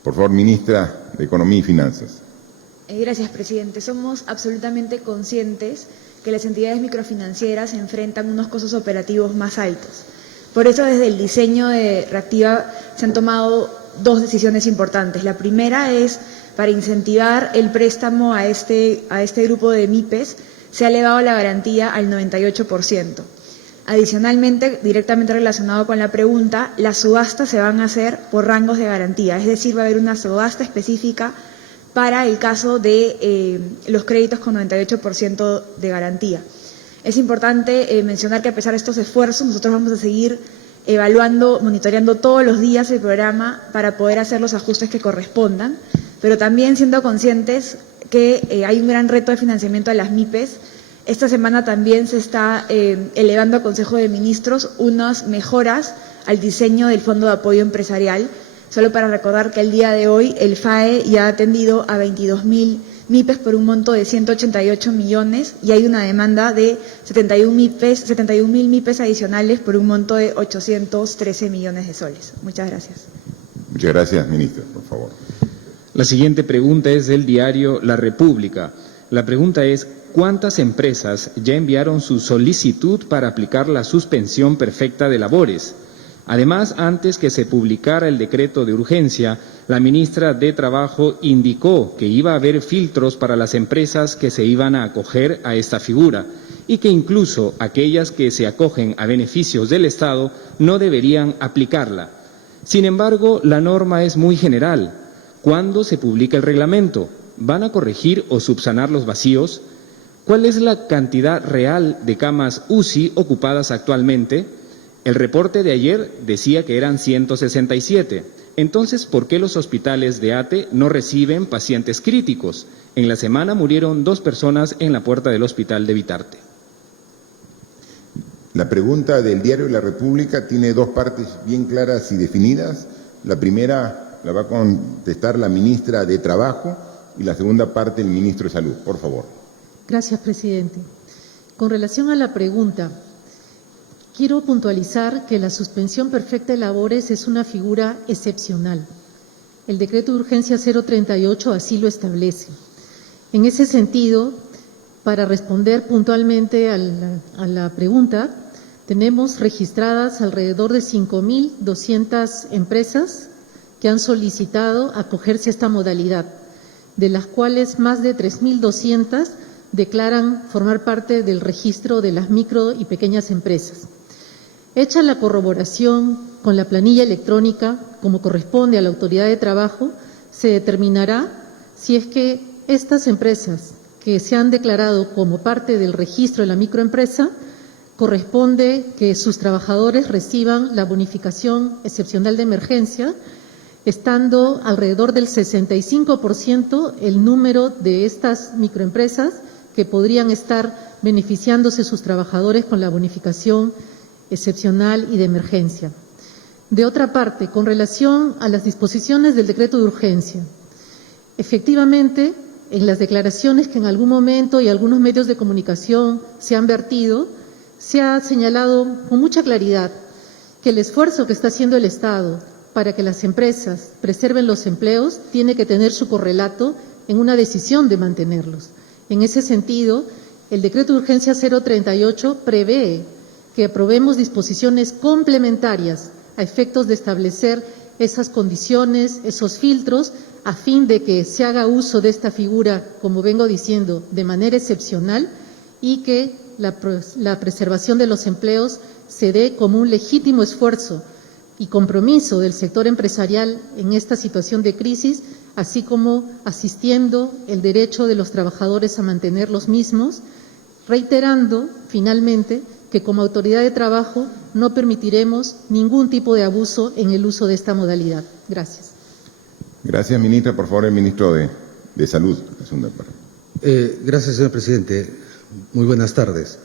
Por favor, ministra de Economía y Finanzas. Gracias, presidente. Somos absolutamente conscientes que las entidades microfinancieras enfrentan unos costos operativos más altos. Por eso, desde el diseño de Reactiva se han tomado dos decisiones importantes. La primera es, para incentivar el préstamo a este grupo de MIPES, se ha elevado la garantía al 98%. Adicionalmente, directamente relacionado con la pregunta, las subastas se van a hacer por rangos de garantía, es decir, va a haber una subasta específica para el caso de los créditos con 98% de garantía. Es importante mencionar que a pesar de estos esfuerzos, nosotros vamos a seguir evaluando, monitoreando todos los días el programa para poder hacer los ajustes que correspondan, pero también siendo conscientes que hay un gran reto de financiamiento de las MIPES. Esta semana también se está elevando a Consejo de Ministros unas mejoras al diseño del Fondo de Apoyo Empresarial. Solo para recordar que el día de hoy el FAE ya ha atendido a 22.000 MIPES por un monto de 188 millones y hay una demanda de 71.000 MIPES adicionales por un monto de 813 millones de soles. Muchas gracias. Muchas gracias, ministra, por favor. La siguiente pregunta es del diario La República. La pregunta es: ¿cuántas empresas ya enviaron su solicitud para aplicar la suspensión perfecta de labores? Además, antes que se publicara el decreto de urgencia, la ministra de Trabajo indicó que iba a haber filtros para las empresas que se iban a acoger a esta figura y que incluso aquellas que se acogen a beneficios del Estado no deberían aplicarla. Sin embargo, la norma es muy general. ¿Cuándo se publica el reglamento? ¿Van a corregir o subsanar los vacíos? ¿Cuál es la cantidad real de camas UCI ocupadas actualmente? El reporte de ayer decía que eran 167. Entonces, ¿por qué los hospitales de ATE no reciben pacientes críticos? En la semana murieron 2 personas en la puerta del hospital de Vitarte. La pregunta del diario La República tiene dos partes bien claras y definidas. La primera la va a contestar la ministra de Trabajo y la segunda parte el ministro de Salud. Por favor. Gracias, presidente. Con relación a la pregunta, quiero puntualizar que la suspensión perfecta de labores es una figura excepcional. El decreto de urgencia 038 así lo establece. En ese sentido, para responder puntualmente a la pregunta, tenemos registradas alrededor de 5.200 empresas que han solicitado acogerse a esta modalidad, de las cuales más de 3.200 declaran formar parte del registro de las micro y pequeñas empresas. Hecha la corroboración con la planilla electrónica, como corresponde a la Autoridad de Trabajo, se determinará si es que estas empresas que se han declarado como parte del registro de la microempresa, corresponde que sus trabajadores reciban la bonificación excepcional de emergencia, estando alrededor del 65% el número de estas microempresas que podrían estar beneficiándose sus trabajadores con la bonificación excepcional y de emergencia. De otra parte, con relación a las disposiciones del decreto de urgencia, efectivamente, en las declaraciones que en algún momento y algunos medios de comunicación se han vertido, se ha señalado con mucha claridad que el esfuerzo que está haciendo el Estado para que las empresas preserven los empleos tiene que tener su correlato en una decisión de mantenerlos. En ese sentido, el decreto de urgencia 038 prevé que aprobemos disposiciones complementarias a efectos de establecer esas condiciones, esos filtros, a fin de que se haga uso de esta figura, como vengo diciendo, de manera excepcional y que la preservación de los empleos se dé como un legítimo esfuerzo y compromiso del sector empresarial en esta situación de crisis, así como asistiendo el derecho de los trabajadores a mantener los mismos, reiterando finalmente que como Autoridad de Trabajo no permitiremos ningún tipo de abuso en el uso de esta modalidad. Gracias. Gracias, ministra. Por favor, el ministro de Salud. Gracias, señor presidente. Muy buenas tardes.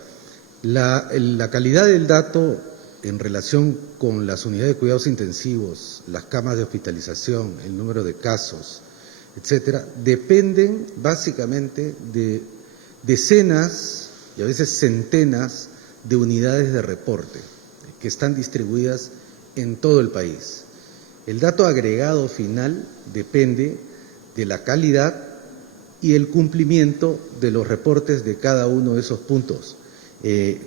La calidad del dato en relación con las unidades de cuidados intensivos, las camas de hospitalización, el número de casos, etcétera, dependen básicamente de decenas y a veces centenas de unidades de reporte que están distribuidas en todo el país. El dato agregado final depende de la calidad y el cumplimiento de los reportes de cada uno de esos puntos.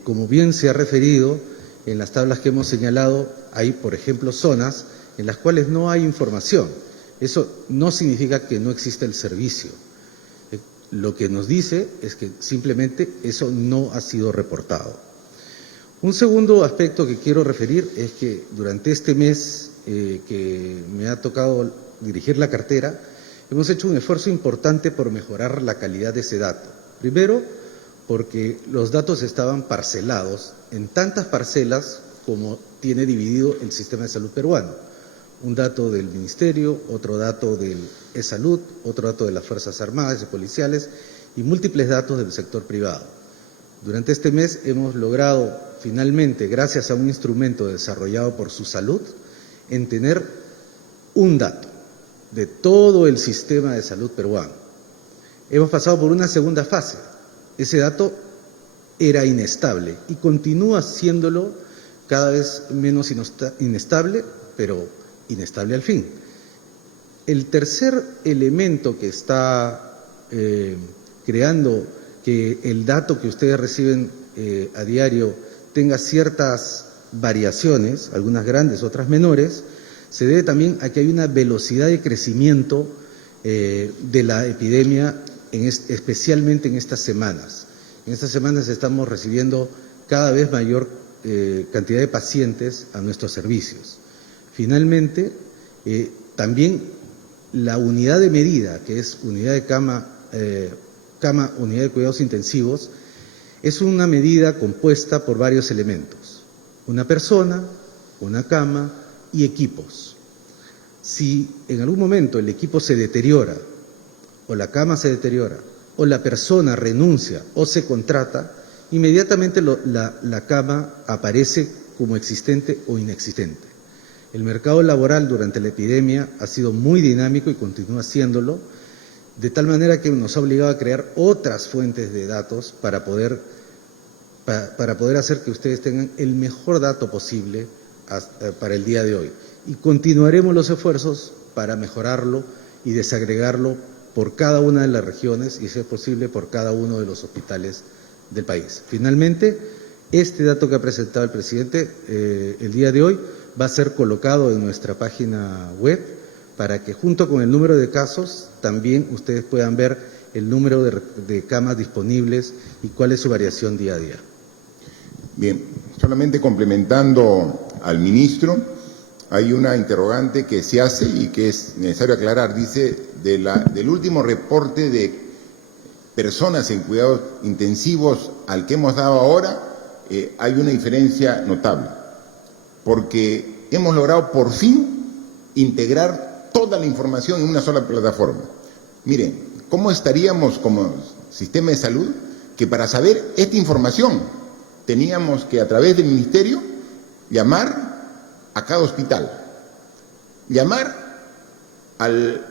Como bien se ha referido, en las tablas que hemos señalado hay, por ejemplo, zonas en las cuales no hay información. Eso no significa que no exista el servicio. Lo que nos dice es que simplemente eso no ha sido reportado. Un segundo aspecto que quiero referir es que durante este mes que me ha tocado dirigir la cartera, hemos hecho un esfuerzo importante por mejorar la calidad de ese dato. Primero, porque los datos estaban parcelados en tantas parcelas como tiene dividido el sistema de salud peruano. Un dato del Ministerio, otro dato del E-Salud, otro dato de las Fuerzas Armadas y policiales y múltiples datos del sector privado. Durante este mes hemos logrado finalmente, gracias a un instrumento desarrollado por SUSalud, en tener un dato de todo el sistema de salud peruano. Hemos pasado por una segunda fase. Ese dato era inestable y continúa siéndolo cada vez menos inestable, pero inestable al fin. El tercer elemento que está creando que el dato que ustedes reciben a diario tenga ciertas variaciones, algunas grandes, otras menores, se debe también a que hay una velocidad de crecimiento de la epidemia, especialmente en estas semanas. En estas semanas estamos recibiendo cada vez mayor cantidad de pacientes a nuestros servicios. Finalmente, también la unidad de medida, que es unidad de unidad de cuidados intensivos, es una medida compuesta por varios elementos: una persona, una cama y equipos. Si en algún momento el equipo se deteriora, o la cama se deteriora, o la persona renuncia o se contrata, inmediatamente la cama aparece como existente o inexistente. El mercado laboral durante la epidemia ha sido muy dinámico y continúa siéndolo, de tal manera que nos ha obligado a crear otras fuentes de datos para poder hacer que ustedes tengan el mejor dato posible para el día de hoy. Y continuaremos los esfuerzos para mejorarlo y desagregarlo por cada una de las regiones y, si es posible, por cada uno de los hospitales del país. Finalmente, este dato que ha presentado el presidente el día de hoy va a ser colocado en nuestra página web para que, junto con el número de casos, también ustedes puedan ver el número de camas disponibles y cuál es su variación día a día. Bien, solamente complementando al ministro, hay una interrogante que se hace y que es necesario aclarar. Dice, del último reporte de personas en cuidados intensivos al que hemos dado ahora, hay una diferencia notable, porque hemos logrado por fin integrar toda la información en una sola plataforma. Miren, ¿cómo estaríamos como sistema de salud que para saber esta información teníamos que, a través del Ministerio, llamar a cada hospital, llamar al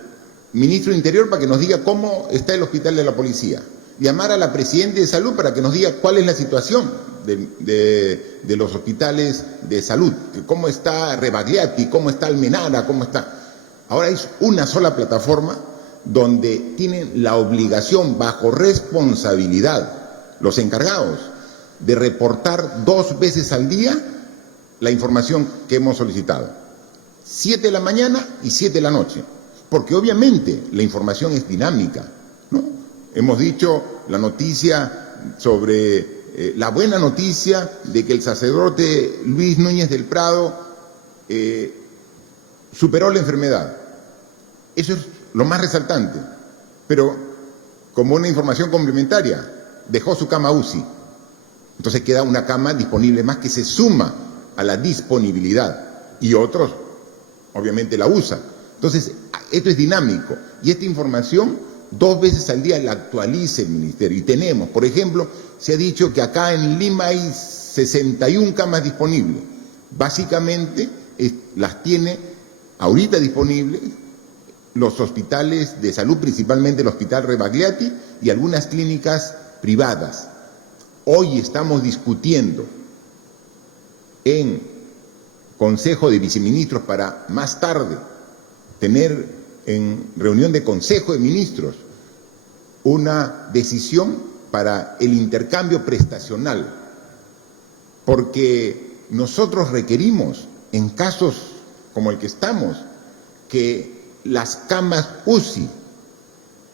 ministro de Interior para que nos diga cómo está el hospital de la policía, llamar a la Presidenta de Salud para que nos diga cuál es la situación de los hospitales de salud, cómo está Rebagliati, cómo está Almenara, cómo está... Ahora es una sola plataforma donde tienen la obligación, bajo responsabilidad, los encargados, de reportar 2 veces al día la información que hemos solicitado. 7 de la mañana y 7 de la noche. Porque obviamente la información es dinámica, ¿no? Hemos dicho la noticia sobre la buena noticia de que el sacerdote Luis Núñez del Prado superó la enfermedad. Eso es lo más resaltante. Pero como una información complementaria, dejó su cama UCI. Entonces queda una cama disponible más que se suma a la disponibilidad y otros obviamente la usan. Entonces, esto es dinámico y esta información 2 veces al día la actualiza el Ministerio. Y tenemos, por ejemplo, se ha dicho que acá en Lima hay 61 camas disponibles. Básicamente las tiene ahorita disponibles los hospitales de salud, principalmente el Hospital Rebagliati y algunas clínicas privadas. Hoy estamos discutiendo en Consejo de Viceministros para más tarde tener en reunión de Consejo de Ministros una decisión para el intercambio prestacional, porque nosotros requerimos, en casos como el que estamos, que las camas UCI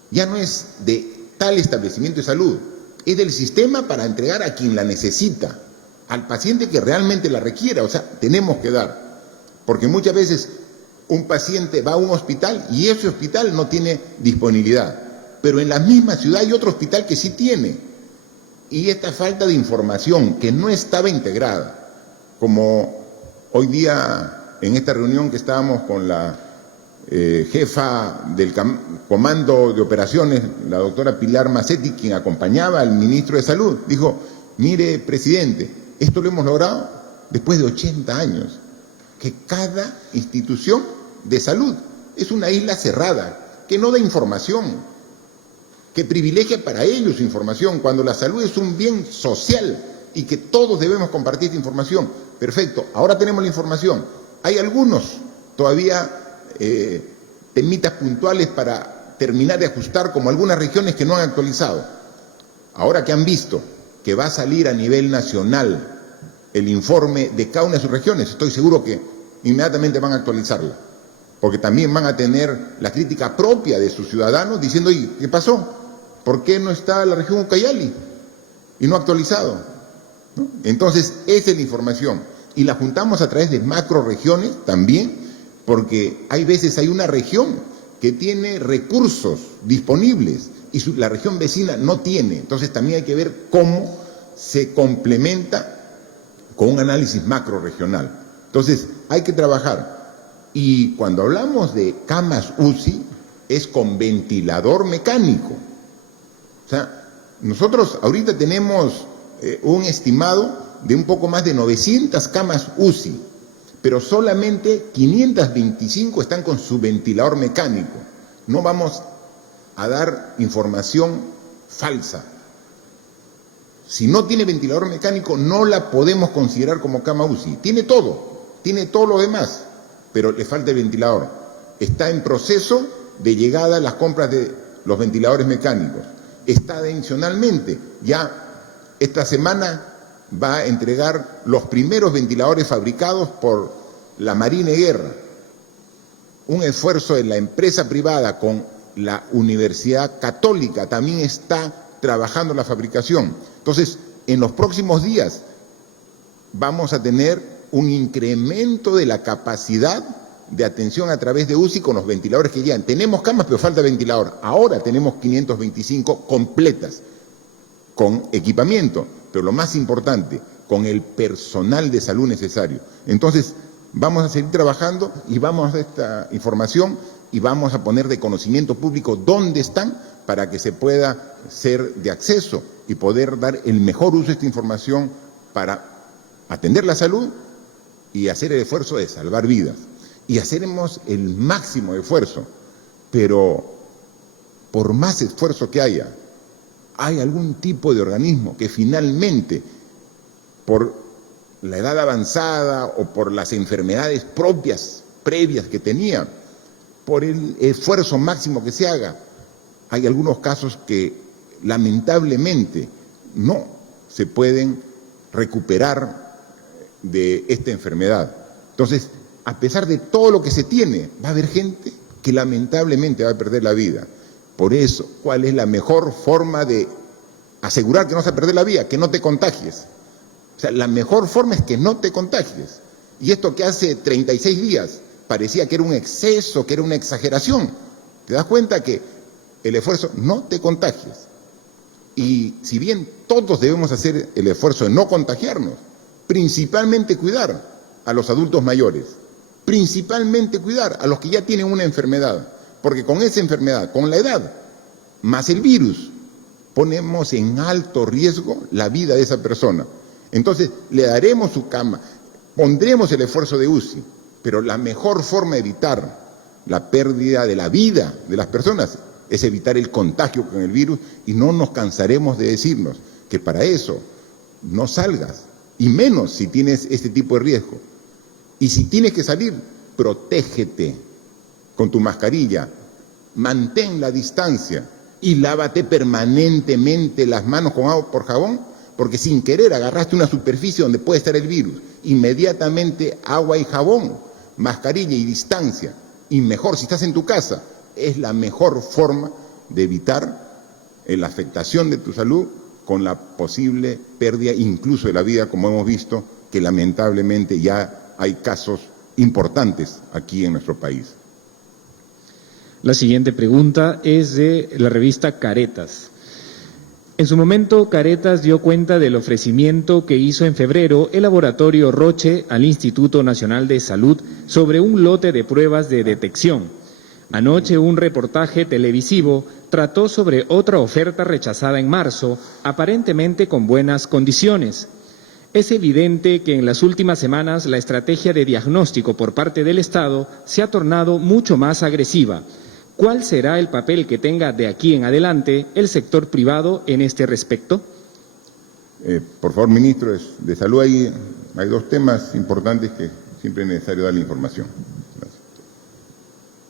ya no es de tal establecimiento de salud, es del sistema para entregar a quien la necesita, al paciente que realmente la requiera. O sea, tenemos que dar, porque muchas veces un paciente va a un hospital y ese hospital no tiene disponibilidad, pero en la misma ciudad hay otro hospital que sí tiene. Y esta falta de información que no estaba integrada, como hoy día en esta reunión que estábamos con la jefa del Comando de Operaciones, la doctora Pilar Macetti, quien acompañaba al ministro de Salud, dijo: mire, presidente, esto lo hemos logrado después de 80 años, que cada institución de salud es una isla cerrada, que no da información, que privilegia para ellos información, cuando la salud es un bien social y que todos debemos compartir esta información. Perfecto, ahora tenemos la información. Hay algunos todavía temitas puntuales para terminar de ajustar, como algunas regiones que no han actualizado. Ahora que han visto que va a salir a nivel nacional el informe de cada una de sus regiones, estoy seguro que inmediatamente van a actualizarla, porque también van a tener la crítica propia de sus ciudadanos diciendo: oye, ¿qué pasó? ¿Por qué no está la región Ucayali y no ha actualizado? ¿No? Entonces, esa es la información y la juntamos a través de macroregiones también, porque hay veces hay una región que tiene recursos disponibles y la región vecina no tiene. Entonces también hay que ver cómo se complementa con un análisis macrorregional. Entonces hay que trabajar. Y cuando hablamos de camas UCI es con ventilador mecánico. O sea, nosotros ahorita tenemos un estimado de un poco más de 900 camas UCI, pero solamente 525 están con su ventilador mecánico. No vamos a dar información falsa. Si no tiene ventilador mecánico, no la podemos considerar como cama UCI. Tiene todo lo demás, pero le falta el ventilador. Está en proceso de llegada las compras de los ventiladores mecánicos. Está adicionalmente, ya esta semana va a entregar los primeros ventiladores fabricados por la Marina de Guerra. Un esfuerzo de la empresa privada con la Universidad Católica también está trabajando en la fabricación. Entonces, en los próximos días vamos a tener un incremento de la capacidad de atención a través de UCI con los ventiladores que llegan. Tenemos camas, pero falta ventilador. Ahora tenemos 525 completas, con equipamiento, pero lo más importante, con el personal de salud necesario. Entonces, vamos a seguir trabajando y vamos a dar esta información y vamos a poner de conocimiento público dónde están para que se pueda ser de acceso y poder dar el mejor uso de esta información para atender la salud y hacer el esfuerzo de salvar vidas. Y haceremos el máximo esfuerzo, pero por más esfuerzo que haya, hay algún tipo de organismo que finalmente, por la edad avanzada o por las enfermedades previas que tenía, por el esfuerzo máximo que se haga, hay algunos casos que lamentablemente no se pueden recuperar de esta enfermedad. Entonces, a pesar de todo lo que se tiene, va a haber gente que lamentablemente va a perder la vida. Por eso, ¿cuál es la mejor forma de asegurar que no se va a perder la vida? Que no te contagies. O sea, la mejor forma es que no te contagies. Y esto que hace 36 días parecía que era un exceso, que era una exageración, te das cuenta que el esfuerzo, no te contagies. Y si bien todos debemos hacer el esfuerzo de no contagiarnos, principalmente cuidar a los adultos mayores, principalmente cuidar a los que ya tienen una enfermedad, porque con esa enfermedad, con la edad, más el virus, ponemos en alto riesgo la vida de esa persona. Entonces, le daremos su cama, pondremos el esfuerzo de UCI, pero la mejor forma de evitar la pérdida de la vida de las personas es evitar el contagio con el virus, y no nos cansaremos de decirnos que para eso no salgas, y menos si tienes este tipo de riesgo. Y si tienes que salir, protégete con tu mascarilla, mantén la distancia y lávate permanentemente las manos con agua por jabón, porque sin querer agarraste una superficie donde puede estar el virus. Inmediatamente agua y jabón, mascarilla y distancia. Y mejor, si estás en tu casa, es la mejor forma de evitar la afectación de tu salud con la posible pérdida incluso de la vida, como hemos visto que lamentablemente ya hay casos importantes aquí en nuestro país. La siguiente pregunta es de la revista Caretas. En su momento, Caretas dio cuenta del ofrecimiento que hizo en febrero el laboratorio Roche al Instituto Nacional de Salud sobre un lote de pruebas de detección. Anoche un reportaje televisivo trató sobre otra oferta rechazada en marzo, aparentemente con buenas condiciones. Es evidente que en las últimas semanas la estrategia de diagnóstico por parte del Estado se ha tornado mucho más agresiva. ¿Cuál será el papel que tenga de aquí en adelante el sector privado en este respecto? Por favor, ministro de Salud, hay dos temas importantes que siempre es necesario darle información.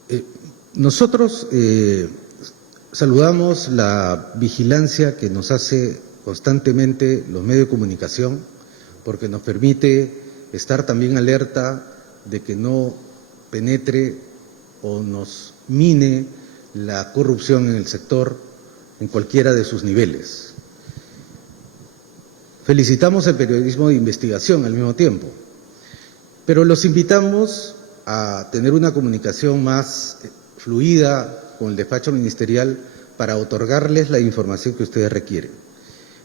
Gracias. Nosotros saludamos la vigilancia que nos hace constantemente los medios de comunicación, porque nos permite estar también alerta de que no penetre o nos mine la corrupción en el sector en cualquiera de sus niveles. Felicitamos el periodismo de investigación al mismo tiempo, pero los invitamos a tener una comunicación más fluida con el despacho ministerial para otorgarles la información que ustedes requieren.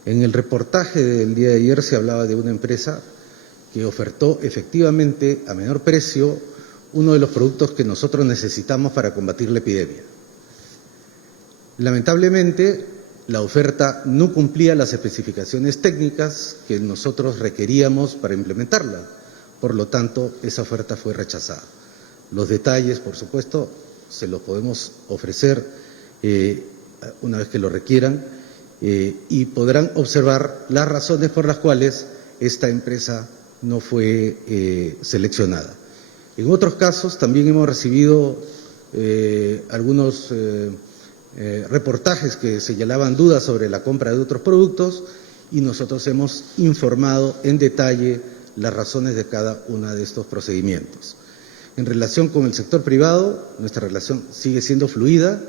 En el reportaje del día de ayer se hablaba de una empresa que ofertó efectivamente a menor precio uno de los productos que nosotros necesitamos para combatir la epidemia. Lamentablemente, la oferta no cumplía las especificaciones técnicas que nosotros requeríamos para implementarla. Por lo tanto, esa oferta fue rechazada. Los detalles, por supuesto, se los podemos ofrecer una vez que lo requieran y podrán observar las razones por las cuales esta empresa no fue seleccionada. En otros casos también hemos recibido algunos reportajes que señalaban dudas sobre la compra de otros productos y nosotros hemos informado en detalle las razones de cada uno de estos procedimientos. En relación con el sector privado, nuestra relación sigue siendo fluida,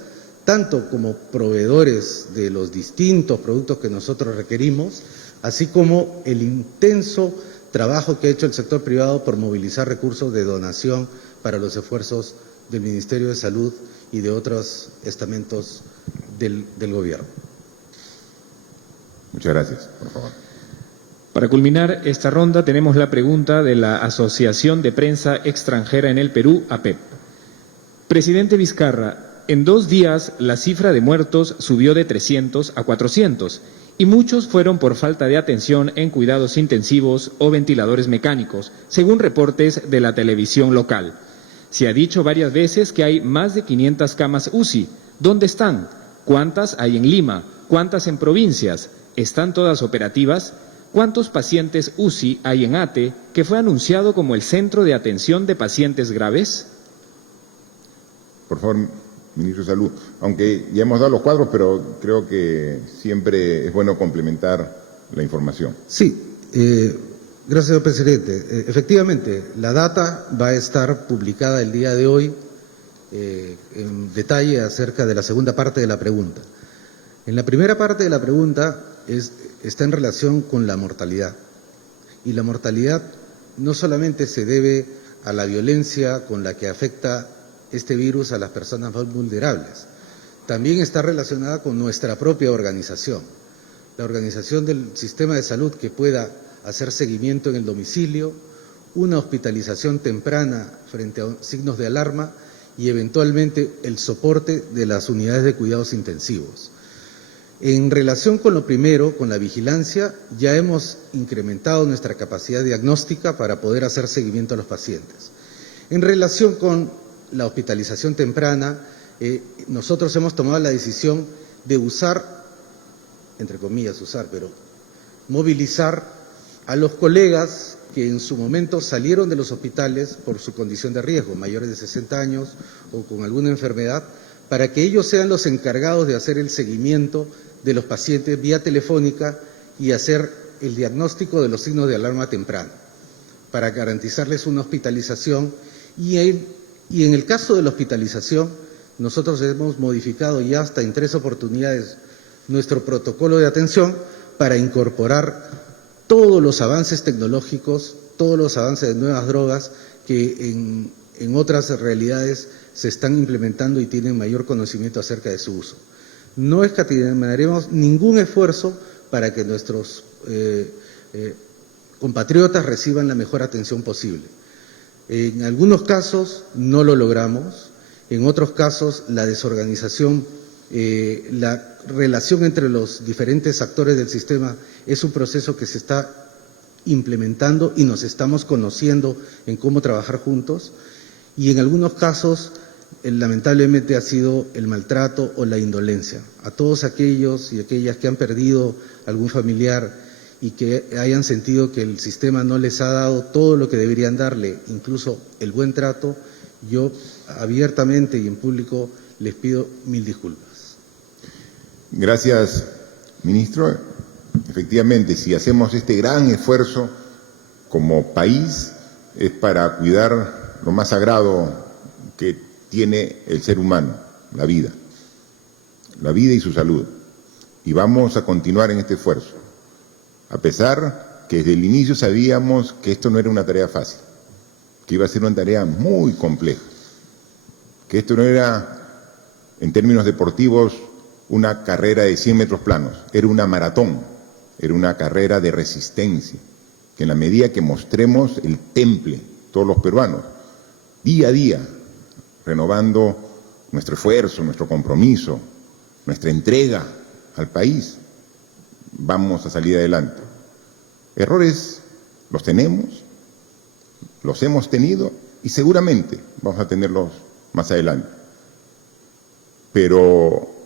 tanto como proveedores de los distintos productos que nosotros requerimos, así como el intenso trabajo que ha hecho el sector privado por movilizar recursos de donación para los esfuerzos del Ministerio de Salud y de otros estamentos del gobierno. Muchas gracias, por favor. Para culminar esta ronda tenemos la pregunta de la Asociación de Prensa Extranjera en el Perú, APEP. Presidente Vizcarra, en 2 días la cifra de muertos subió de 300 a 400 y muchos fueron por falta de atención en cuidados intensivos o ventiladores mecánicos, según reportes de la televisión local. Se ha dicho varias veces que hay más de 500 camas UCI. ¿Dónde están? ¿Cuántas hay en Lima? ¿Cuántas en provincias? ¿Están todas operativas? ¿Cuántos pacientes UCI hay en ATE, que fue anunciado como el centro de atención de pacientes graves? Por favor, ministro de Salud, aunque ya hemos dado los cuadros, pero creo que siempre es bueno complementar la información. Sí, gracias, señor presidente. Efectivamente, la data va a estar publicada el día de hoy en detalle acerca de la segunda parte de la pregunta. En la primera parte de la pregunta está en relación con la mortalidad. Y la mortalidad no solamente se debe a la violencia con la que afecta este virus a las personas más vulnerables, también está relacionada con nuestra propia organización. La organización del sistema de salud que pueda hacer seguimiento en el domicilio una hospitalización temprana frente a signos de alarma y eventualmente el soporte de las unidades de cuidados intensivos. En relación con lo primero, con la vigilancia, ya hemos incrementado nuestra capacidad diagnóstica para poder hacer seguimiento a los pacientes. En relación con la hospitalización temprana, nosotros hemos tomado la decisión de usar, entre comillas usar, pero movilizar a los colegas que en su momento salieron de los hospitales por su condición de riesgo, mayores de 60 años o con alguna enfermedad, para que ellos sean los encargados de hacer el seguimiento de los pacientes vía telefónica y hacer el diagnóstico de los signos de alarma temprana, para garantizarles una hospitalización. Y en el caso de la hospitalización, nosotros hemos modificado ya hasta en 3 oportunidades nuestro protocolo de atención para incorporar todos los avances tecnológicos, todos los avances de nuevas drogas que en otras realidades se están implementando y tienen mayor conocimiento acerca de su uso. No escatimaremos ningún esfuerzo para que nuestros compatriotas reciban la mejor atención posible. En algunos casos no lo logramos, en otros casos la desorganización, la relación entre los diferentes actores del sistema es un proceso que se está implementando y nos estamos conociendo en cómo trabajar juntos, y en algunos casos lamentablemente ha sido el maltrato o la indolencia. A todos aquellos y aquellas que han perdido algún familiar y que hayan sentido que el sistema no les ha dado todo lo que deberían darle, incluso el buen trato, yo abiertamente y en público les pido 1000 disculpas. Gracias, ministro. Efectivamente, si hacemos este gran esfuerzo como país, es para cuidar lo más sagrado que tiene el ser humano, la vida y su salud. Y vamos a continuar en este esfuerzo, a pesar que desde el inicio sabíamos que esto no era una tarea fácil, que iba a ser una tarea muy compleja, que esto no era, en términos deportivos, una carrera de 100 metros planos, era una maratón, era una carrera de resistencia, que en la medida que mostremos el temple, todos los peruanos, día a día, renovando nuestro esfuerzo, nuestro compromiso, nuestra entrega al país, vamos a salir adelante. Errores los tenemos, los hemos tenido y seguramente vamos a tenerlos más adelante. Pero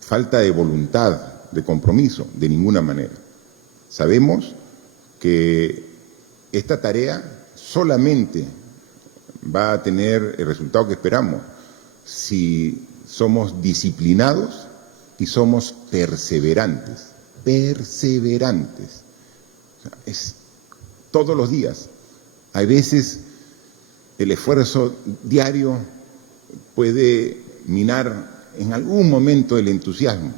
falta de voluntad, de compromiso, de ninguna manera. Sabemos que esta tarea solamente va a tener el resultado que esperamos si somos disciplinados y somos perseverantes. Perseverantes. O sea, es todos los días. Hay veces el esfuerzo diario puede minar en algún momento el entusiasmo.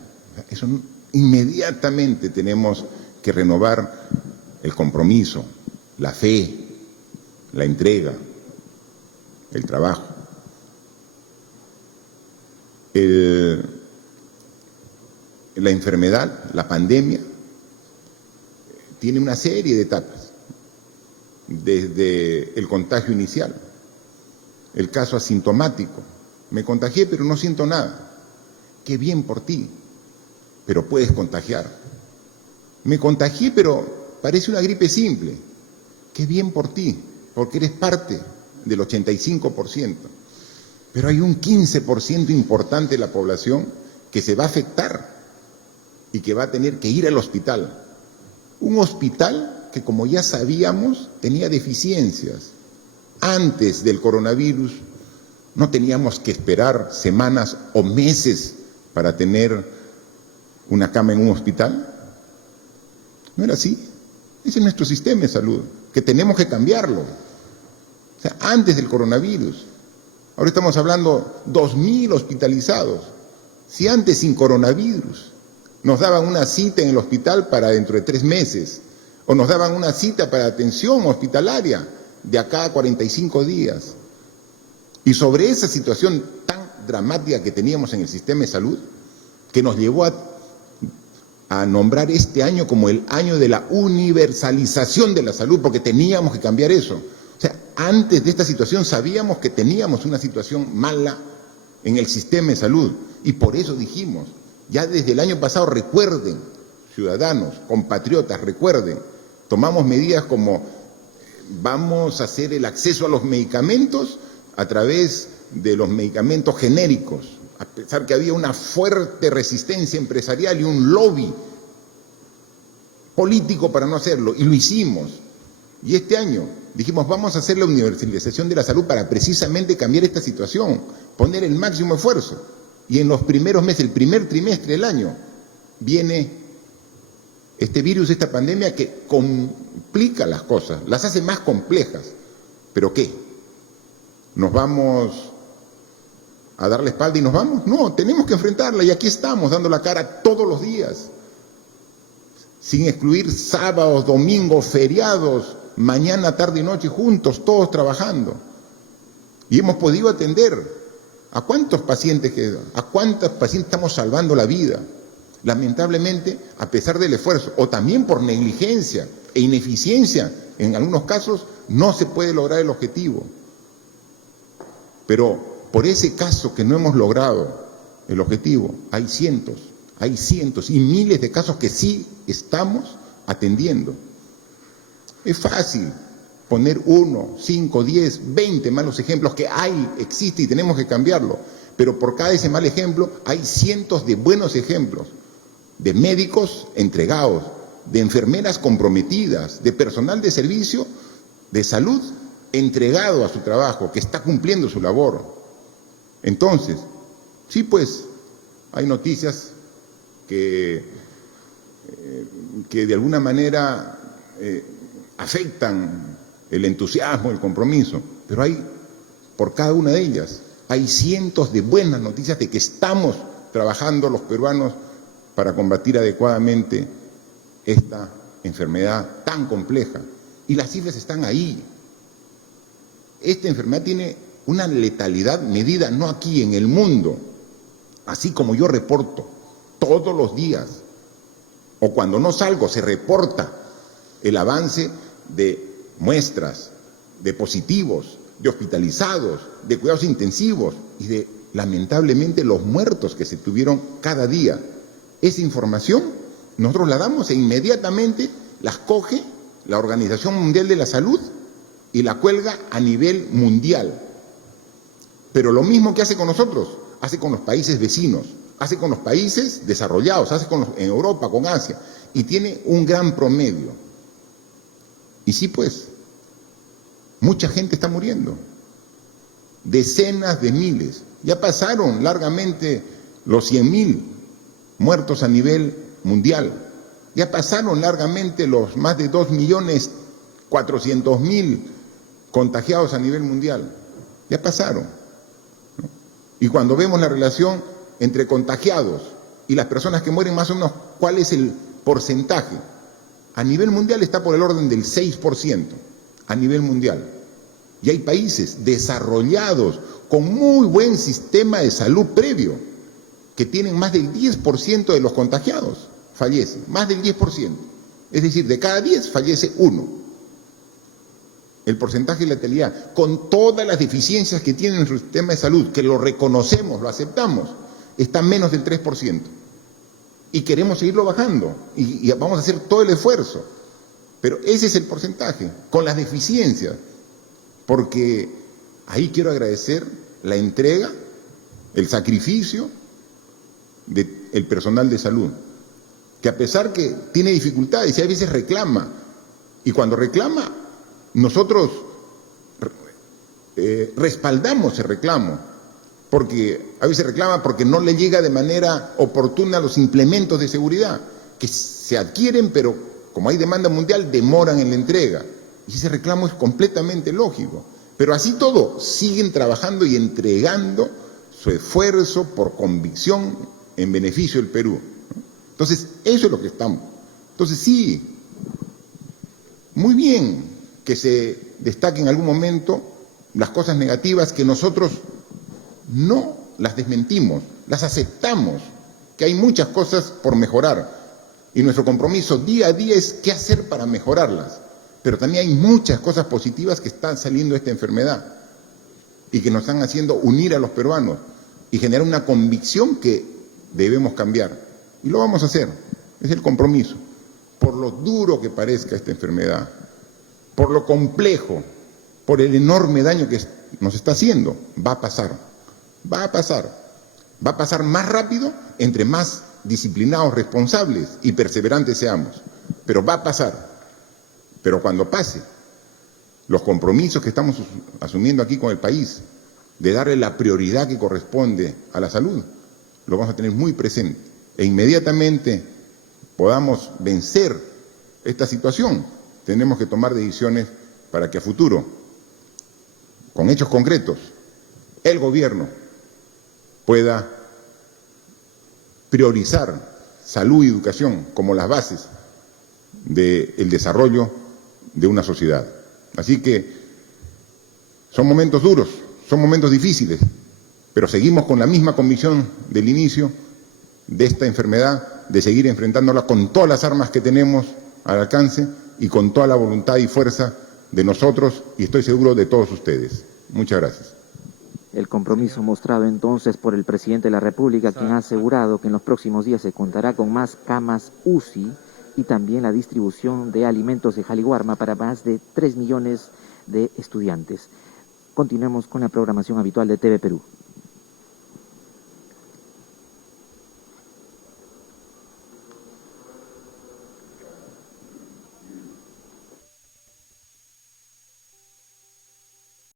Eso inmediatamente tenemos que renovar el compromiso, la fe, la entrega, el trabajo. La enfermedad, la pandemia, tiene una serie de etapas, desde el contagio inicial, el caso asintomático. Me contagié pero no siento nada. Qué bien por ti, pero puedes contagiar. Me contagié pero parece una gripe simple. Qué bien por ti, porque eres parte del 85%. Pero hay un 15% importante de la población que se va a afectar y que va a tener que ir al hospital. Un hospital que, como ya sabíamos, tenía deficiencias. Antes del coronavirus no teníamos que esperar semanas o meses para tener una cama en un hospital. No era así. Ese es nuestro sistema de salud, que tenemos que cambiarlo. O sea, antes del coronavirus. Ahora estamos hablando 2.000 hospitalizados. Si antes, sin coronavirus, nos daban una cita en el hospital para dentro de 3 meses, o nos daban una cita para atención hospitalaria de acá a 45 días. Y sobre esa situación tan dramática que teníamos en el sistema de salud, que nos llevó a a nombrar este año como el año de la universalización de la salud, porque teníamos que cambiar eso. O sea, antes de esta situación sabíamos que teníamos una situación mala en el sistema de salud, y por eso dijimos, ya desde el año pasado, recuerden, ciudadanos, compatriotas, recuerden, tomamos medidas como vamos a hacer el acceso a los medicamentos a través de los medicamentos genéricos, a pesar que había una fuerte resistencia empresarial y un lobby político para no hacerlo, y lo hicimos. Y este año dijimos, vamos a hacer la universalización de la salud para precisamente cambiar esta situación, poner el máximo esfuerzo. Y en los primeros meses, el primer trimestre del año, viene este virus, esta pandemia que complica las cosas, las hace más complejas. ¿Pero qué? ¿Nos vamos a dar la espalda y nos vamos? No, tenemos que enfrentarla y aquí estamos dando la cara todos los días, sin excluir sábados, domingos, feriados, mañana, tarde y noche juntos, todos trabajando. Y hemos podido atender a cuántos pacientes estamos salvando la vida. Lamentablemente, a pesar del esfuerzo, o también por negligencia e ineficiencia, en algunos casos, no se puede lograr el objetivo. Pero por ese caso que no hemos logrado el objetivo, hay cientos y miles de casos que sí estamos atendiendo. Es fácil poner 1, 5, 10, 20 malos ejemplos que existe y tenemos que cambiarlo, pero por cada ese mal ejemplo hay cientos de buenos ejemplos, de médicos entregados, de enfermeras comprometidas, de personal de servicio de salud entregado a su trabajo, que está cumpliendo su labor. Entonces, sí, pues, hay noticias que de alguna manera afectan el entusiasmo, el compromiso, pero por cada una de ellas, hay cientos de buenas noticias de que estamos trabajando los peruanos para combatir adecuadamente esta enfermedad tan compleja. Y las cifras están ahí. Esta enfermedad tiene una letalidad medida no aquí, en el mundo, así como yo reporto todos los días, o cuando no salgo se reporta el avance de muestras, de positivos, de hospitalizados, de cuidados intensivos y de, lamentablemente, los muertos que se tuvieron cada día. Esa información nosotros la damos e inmediatamente las coge la Organización Mundial de la Salud y la cuelga a nivel mundial. Pero lo mismo que hace con nosotros, hace con los países vecinos, hace con los países desarrollados, hace en Europa, con Asia, y tiene un gran promedio. Y sí, pues, mucha gente está muriendo, decenas de miles. Ya pasaron largamente los 100.000 muertos a nivel mundial, ya pasaron largamente los más de 2.400.000 contagiados a nivel mundial, ya pasaron, ¿no? Y cuando vemos la relación entre contagiados y las personas que mueren, más o menos, ¿cuál es el porcentaje? A nivel mundial está por el orden del 6%, a nivel mundial. Y hay países desarrollados con muy buen sistema de salud previo, que tienen más del 10% de los contagiados fallecen, más del 10%. Es decir, de cada 10 fallece 1. El porcentaje de letalidad, con todas las deficiencias que tiene nuestro sistema de salud, que lo reconocemos, lo aceptamos, está menos del 3%. Y queremos seguirlo bajando, y vamos a hacer todo el esfuerzo. Pero ese es el porcentaje, con las deficiencias. Porque ahí quiero agradecer la entrega, el sacrificio del personal de salud, que a pesar que tiene dificultades y a veces reclama, y cuando reclama, nosotros respaldamos el reclamo, porque a veces reclama porque no le llega de manera oportuna los implementos de seguridad, que se adquieren, pero como hay demanda mundial, demoran en la entrega. Y ese reclamo es completamente lógico. Pero así todo, siguen trabajando y entregando su esfuerzo por convicción en beneficio del Perú. Entonces, eso es lo que estamos. Entonces, sí, muy bien que se destaquen en algún momento las cosas negativas que nosotros no las desmentimos, las aceptamos, que hay muchas cosas por mejorar, Y nuestro compromiso día a día es qué hacer para mejorarlas. Pero también hay muchas cosas positivas que están saliendo de esta enfermedad y que nos están haciendo unir a los peruanos y generar una convicción que debemos cambiar. Y lo vamos a hacer, es el compromiso. Por lo duro que parezca esta enfermedad, por lo complejo, por el enorme daño que nos está haciendo, va a pasar, va a pasar. Va a pasar más rápido entre más disciplinados, responsables y perseverantes seamos. Pero va a pasar. Pero cuando pase, los compromisos que estamos asumiendo aquí con el país, de darle la prioridad que corresponde a la salud, lo vamos a tener muy presente. E inmediatamente podamos vencer esta situación, tenemos que tomar decisiones para que a futuro, con hechos concretos, el gobierno pueda priorizar salud y educación como las bases del desarrollo de una sociedad. Así que son momentos duros, son momentos difíciles, pero seguimos con la misma convicción del inicio de esta enfermedad, de seguir enfrentándola con todas las armas que tenemos al alcance y con toda la voluntad y fuerza de nosotros y estoy seguro de todos ustedes. Muchas gracias. El compromiso mostrado entonces por el presidente de la República, quien ha asegurado que en los próximos días se contará con más camas UCI y también la distribución de alimentos de Jaliwarma para más de 3 millones de estudiantes. Continuemos con la programación habitual de TV Perú.